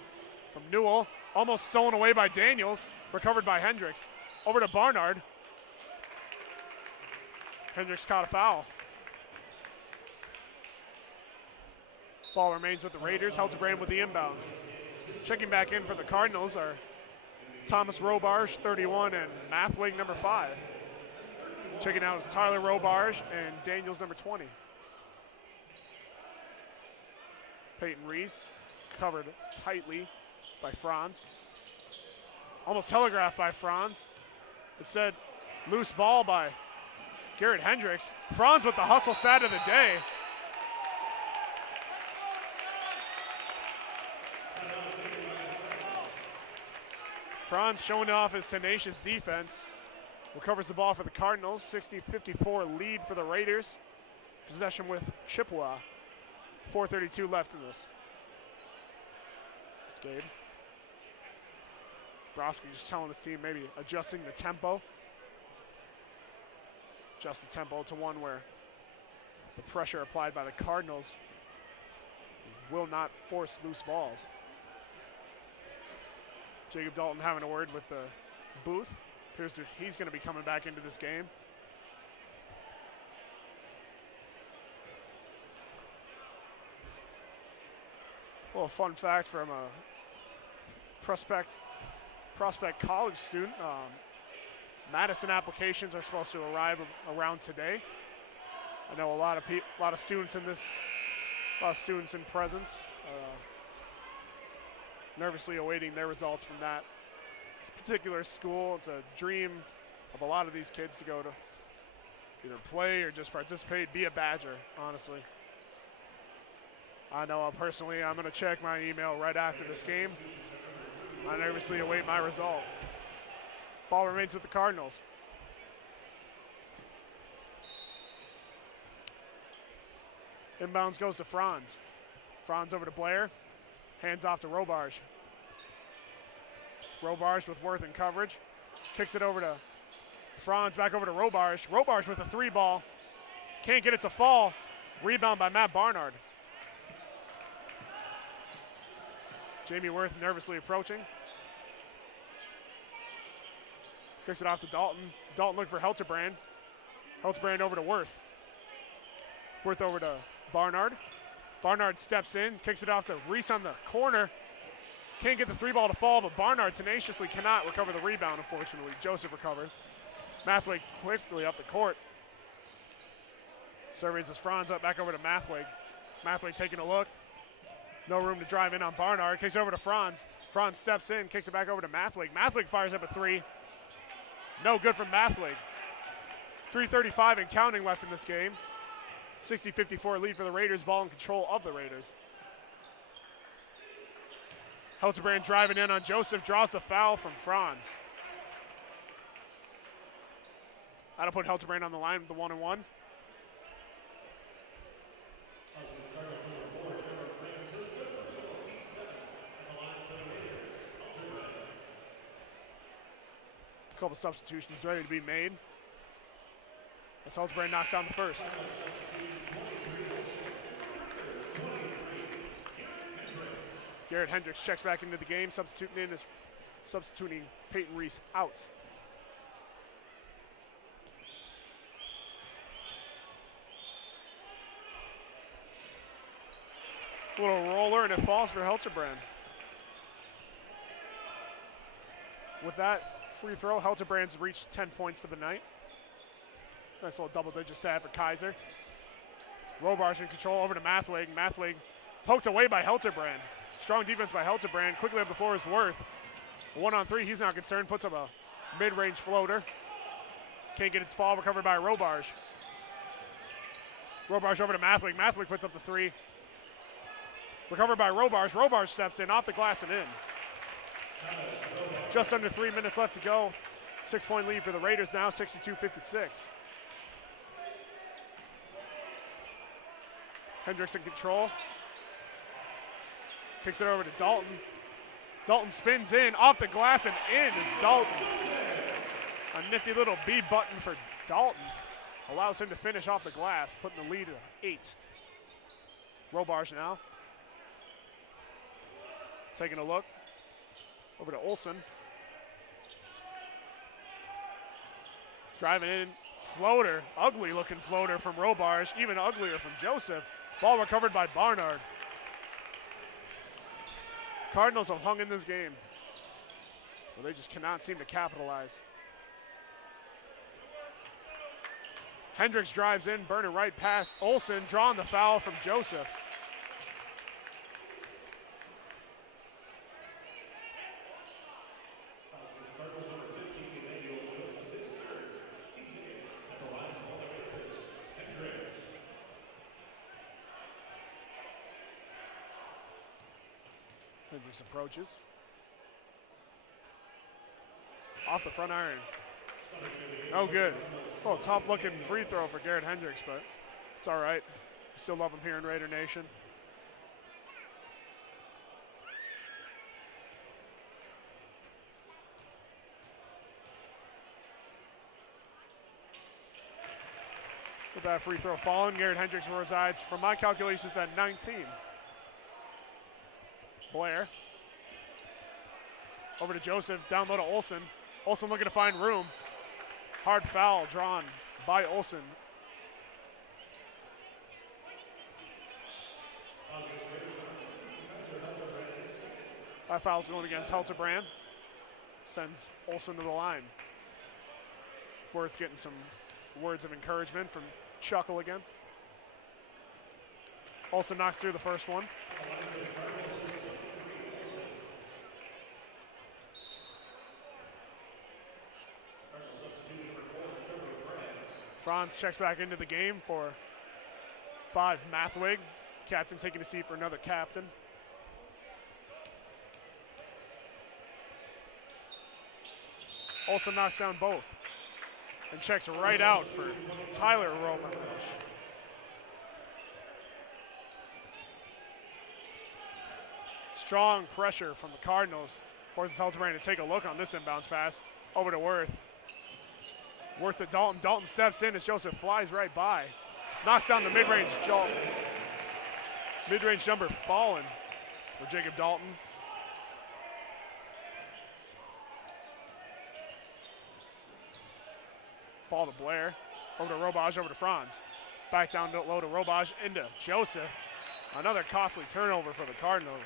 from Newell. Almost stolen away by Daniels. Recovered by Hendricks. Over to Barnard. Hendricks caught a foul. Ball remains with the Raiders. Helterbrand with the inbound. Checking back in for the Cardinals are Thomas Robarge, 31, and Mathwig, number 5. Checking out is Tyler Robarge and Daniels, number 20. Peyton Reese covered tightly by Franz. Almost telegraphed by Franz. Instead, loose ball by Garrett Hendricks. Franz with the hustle stat of the day. Franz showing off his tenacious defense. Recovers the ball for the Cardinals. 60-54 lead for the Raiders. Possession with Chippewa. 4:32 left in this. Gabe. Broski just telling his team maybe adjusting the tempo. Adjust the tempo to one where the pressure applied by the Cardinals will not force loose balls. Jacob Dalton having a word with the booth. Appears he's going to be coming back into this game. Well, a fun fact from a prospect college student. Madison applications are supposed to arrive around today. I know a lot of students in this, a lot of students in presence. Nervously awaiting their results from that particular school. It's a dream of a lot of these kids to go to either play or just participate, be a Badger, honestly. I know personally I'm going to check my email right after this game. I nervously await my result. Ball remains with the Cardinals. Inbounds goes to Franz. Franz over to Blair. Hands off to Robarge. Robarge with Worth in coverage. Kicks it over to Franz, back over to Robarge. Robarge with a 3-ball. Can't get it to fall. Rebound by Matt Barnard. Jamie Worth nervously approaching. Kicks it off to Dalton. Dalton looking for Helterbrand. Helterbrand over to Worth. Worth over to Barnard. Barnard steps in, kicks it off to Reese on the corner. Can't get the 3-ball to fall, but Barnard tenaciously cannot recover the rebound, unfortunately. Joseph recovers. Mathwig quickly up the court. Surveys his Franz up, back over to Mathwig. Mathwig taking a look. No room to drive in on Barnard. Kicks over to Franz. Franz steps in, kicks it back over to Mathwig. Mathwig fires up a 3. No good from Mathwig. 3:35 and counting left in this game. 60-54 lead for the Raiders, ball in control of the Raiders. Helterbrand driving in on Joseph, draws the foul from Franz. That'll put Helterbrand on the line with the 1-and-1. A couple substitutions ready to be made. As Helterbrand knocks down the first. Garrett Hendricks checks back into the game, substituting Peyton Reese out. A little roller and it falls for Helterbrand. With that free throw, Helterbrand's reached 10 points for the night. Nice little double-digit stat for Kaiser. Robarge in control over to Mathwig. Mathwig poked away by Helterbrand. Strong defense by Helterbrand. Quickly up the floor is Worth. 1-on-3, he's not concerned. Puts up a mid-range floater. Can't get its fall, recovered by Robarge. Robarge over to Mathwig. Mathwig puts up the 3. Recovered by Robarge. Robarge steps in, off the glass and in. Just under 3 minutes left to go. 6-point lead for the Raiders now, 62-56. Hendricks in control. Kicks it over to Dalton. Dalton spins in, off the glass and in is Dalton. A nifty little B button for Dalton. Allows him to finish off the glass, putting the lead at 8. Robarge now. Taking a look. Over to Olsen. Driving in, floater, ugly looking floater from Robarge, even uglier from Joseph. Ball recovered by Barnard. Cardinals have hung in this game, but they just cannot seem to capitalize. Hendricks drives in, burning right past Olsen, drawing the foul from Joseph. Hendricks approaches. Off the front iron. No good. Oh, top looking free throw for Garrett Hendricks, but it's all right. Still love him here in Raider Nation. With that free throw falling, Garrett Hendricks resides, from my calculations, at 19. Blair. Over to Joseph, down low to Olsen. Olsen looking to find room. Hard foul drawn by Olsen. That foul's going against Helterbrand. Sends Olsen to the line. Worth getting some words of encouragement from Chuckle again. Olsen knocks through the first one. Franz checks back into the game for 5. Mathwig Captain taking a seat for another captain. Olsen knocks down both and checks right out for Tyler Roman. Strong pressure from the Cardinals forces Hildebrand to take a look on this inbounds pass over to Worth. Worth to Dalton. Dalton steps in as Joseph flies right by. Knocks down the mid-range jump. Mid-range jumper falling for Jacob Dalton. Ball to Blair. Over to Robage, over to Franz. Back down low to Robage, into Joseph. Another costly turnover for the Cardinals.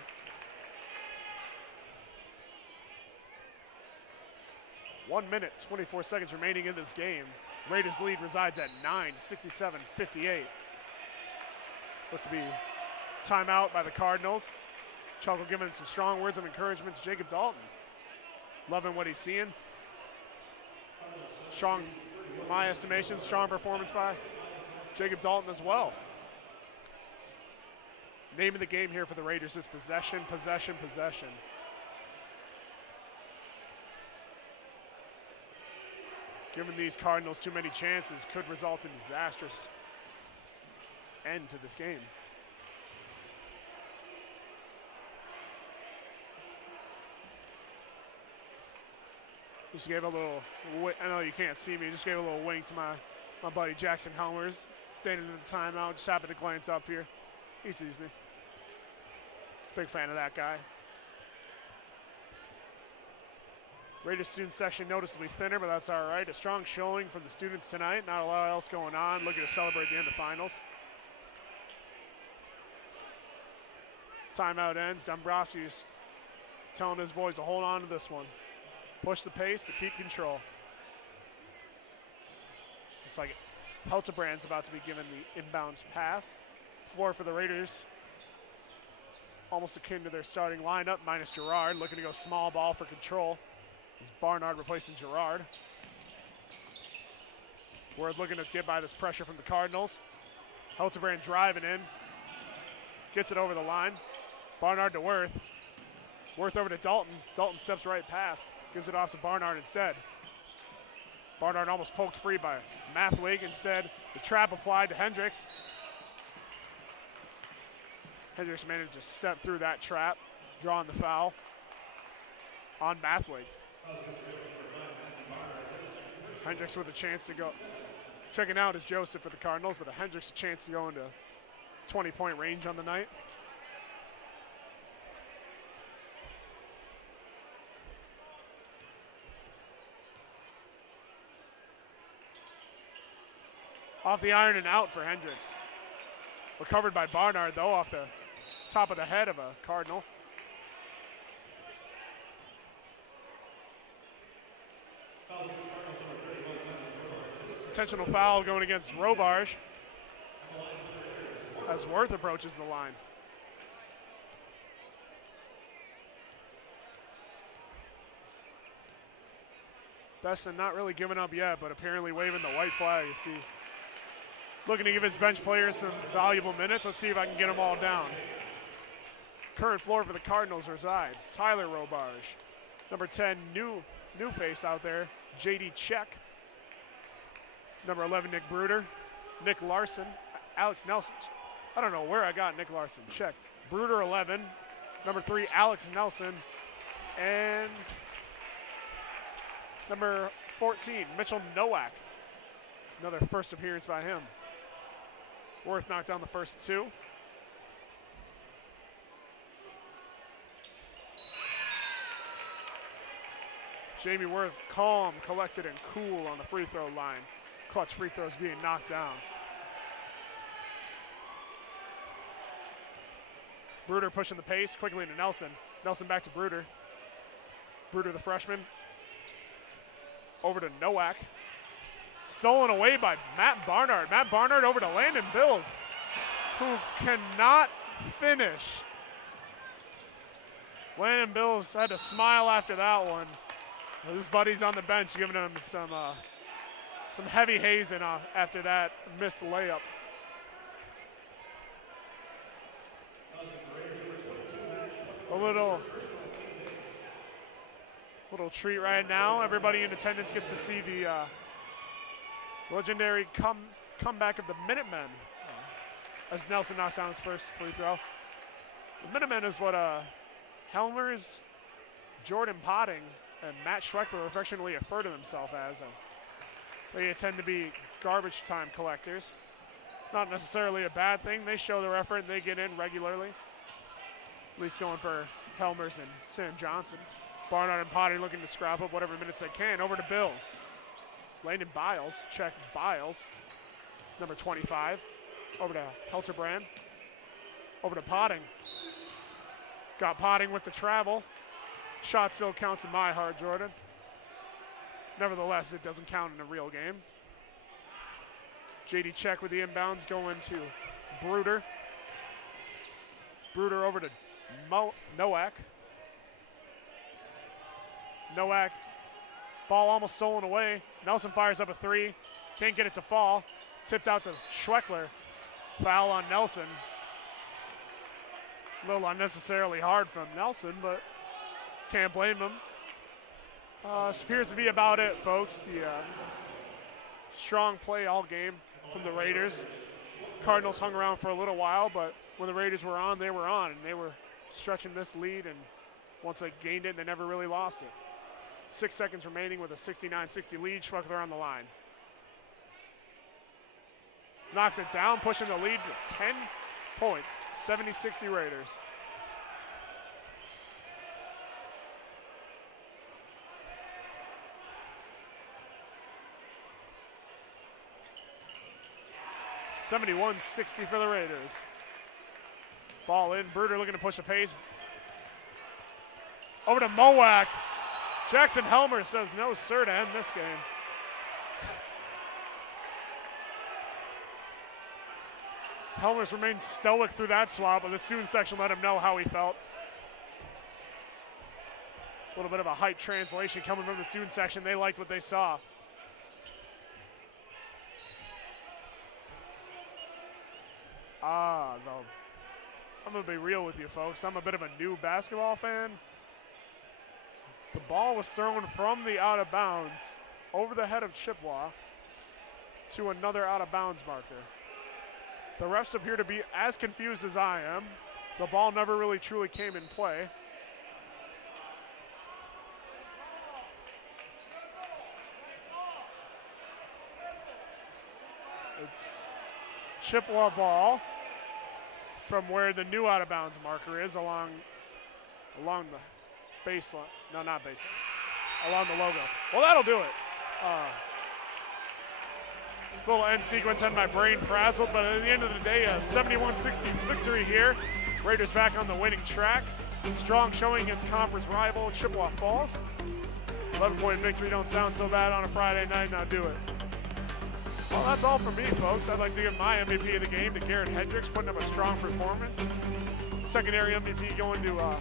One minute, 24 seconds remaining in this game. Raiders lead resides at 9, 67-58. Looks to be timeout by the Cardinals. Chalco giving some strong words of encouragement to Jacob Dalton. Loving what he's seeing. Strong, in my estimation, strong performance by Jacob Dalton as well. Name of the game here for the Raiders is possession, possession, possession. Giving these Cardinals too many chances could result in disastrous end to this game. Just gave a little, I know you can't see me, just gave a little wink to my buddy Jackson Helmers, standing in the timeout, just happened to glance up here. He sees me. Big fan of that guy. Raiders student section noticeably thinner, but that's all right. A strong showing from the students tonight. Not a lot else going on. Looking to celebrate the end of finals. Timeout ends. Dombrowski's telling his boys to hold on to this one. Push the pace, but keep control. Looks like Hildebrand's about to be given the inbounds pass. Floor for the Raiders. Almost akin to their starting lineup, minus Gerard. Looking to go small ball for control. It's Barnard replacing Gerard. Worth looking to get by this pressure from the Cardinals. Hildebrand driving in. Gets it over the line. Barnard to Worth. Worth over to Dalton. Dalton steps right past. Gives it off to Barnard instead. Barnard almost poked free by Mathwig. Instead, the trap applied to Hendricks. Hendricks managed to step through that trap, drawing the foul on Mathwig. Hendricks with a chance to go. Checking out is Joseph for the Cardinals, but Hendricks a chance to go into 20-point range on the night. Off the iron and out for Hendricks. Recovered by Barnard, though, off the top of the head of a Cardinal. Intentional foul going against Robarge as Worth approaches the line. Besson not really giving up yet, but apparently waving the white flag. You see, looking to give his bench players some valuable minutes. Let's see if I can get them all down. Current floor for the Cardinals resides Tyler Robarge. Number 10, new face out there, J.D. Check. Number 11, Nick Bruder. Nick Larson. Alex Nelson. I don't know where I got Nick Larson. Check. Bruder, 11. Number 3, Alex Nelson. And number 14, Mitchell Nowak. Another first appearance by him. Worth knocked down the first two. Jamie Worth calm, collected, and cool on the free throw line. Clutch free throws being knocked down. Bruder pushing the pace quickly into Nelson. Nelson back to Bruder. Bruder, the freshman. Over to Nowak. Stolen away by Matt Barnard. Matt Barnard over to Landon Bills, who cannot finish. Landon Bills had to smile after that one. His buddy's on the bench giving him some heavy hazing after that missed layup. a little treat right now. Everybody in attendance gets to see the legendary comeback of the Minutemen as Nelson knocks down his first free throw. The Minutemen is what Helmers, Jordan Potting, and Matt Schweckler affectionately refer to themselves as. They tend to be garbage time collectors. Not necessarily a bad thing. They show their effort and they get in regularly. At least going for Helmers and Sam Johnson. Barnard and Potting looking to scrap up whatever minutes they can. Over to Bills. Landon Biles, check Biles, number 25. Over to Helterbrand. Over to Potting. Got Potting with the travel. Shot still counts in my heart, Jordan. Nevertheless, it doesn't count in a real game. JD check with the inbounds going to Bruder. Bruder over to Nowak. Nowak, ball almost stolen away. Nelson fires up a three. Can't get it to fall. Tipped out to Schweckler. Foul on Nelson. A little unnecessarily hard from Nelson, but can't blame him. This appears to be about it, folks. The strong play all game from the Raiders. Cardinals hung around for a little while, but when the Raiders were on, and they were stretching this lead, and once they gained it, they never really lost it. 6 seconds remaining with a 69-60 lead. Schweckler on the line. Knocks it down, pushing the lead to 10 points. 70-60 Raiders. $71-60 for the Raiders. Ball in. Bruder looking to push the pace. Over to Mowak. Jackson Helmer says no, sir, to end this game. Helmers remained stoic through that swap, but the student section let him know how he felt. A little bit of a hype translation coming from the student section. They liked what they saw. I'm going to be real with you, folks. I'm a bit of a new basketball fan. The ball was thrown from the out of bounds over the head of Chippewa to another out of bounds marker. The refs appear to be as confused as I am. The ball never really truly came in play. It's Chippewa ball from where the new out of bounds marker is along the baseline. No, not baseline. Along the logo. Well, that'll do it. Little end sequence had my brain frazzled, but at the end of the day, a 71-60 victory here. Raiders back on the winning track. Strong showing against conference rival Chippewa Falls. 11-point victory don't sound so bad on a Friday night, now do it. Well, that's all for me, folks. I'd like to give my MVP of the game to Garrett Hendricks, putting up a strong performance. Secondary MVP going to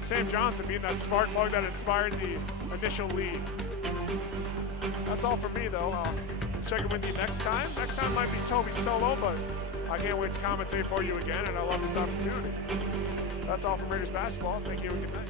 Sam Johnson, being that spark plug that inspired the initial lead. That's all for me, though. I'll check in with you next time. Next time might be Toby solo, but I can't wait to commentate for you again, and I love this opportunity. That's all from Raiders basketball. Thank you and good night.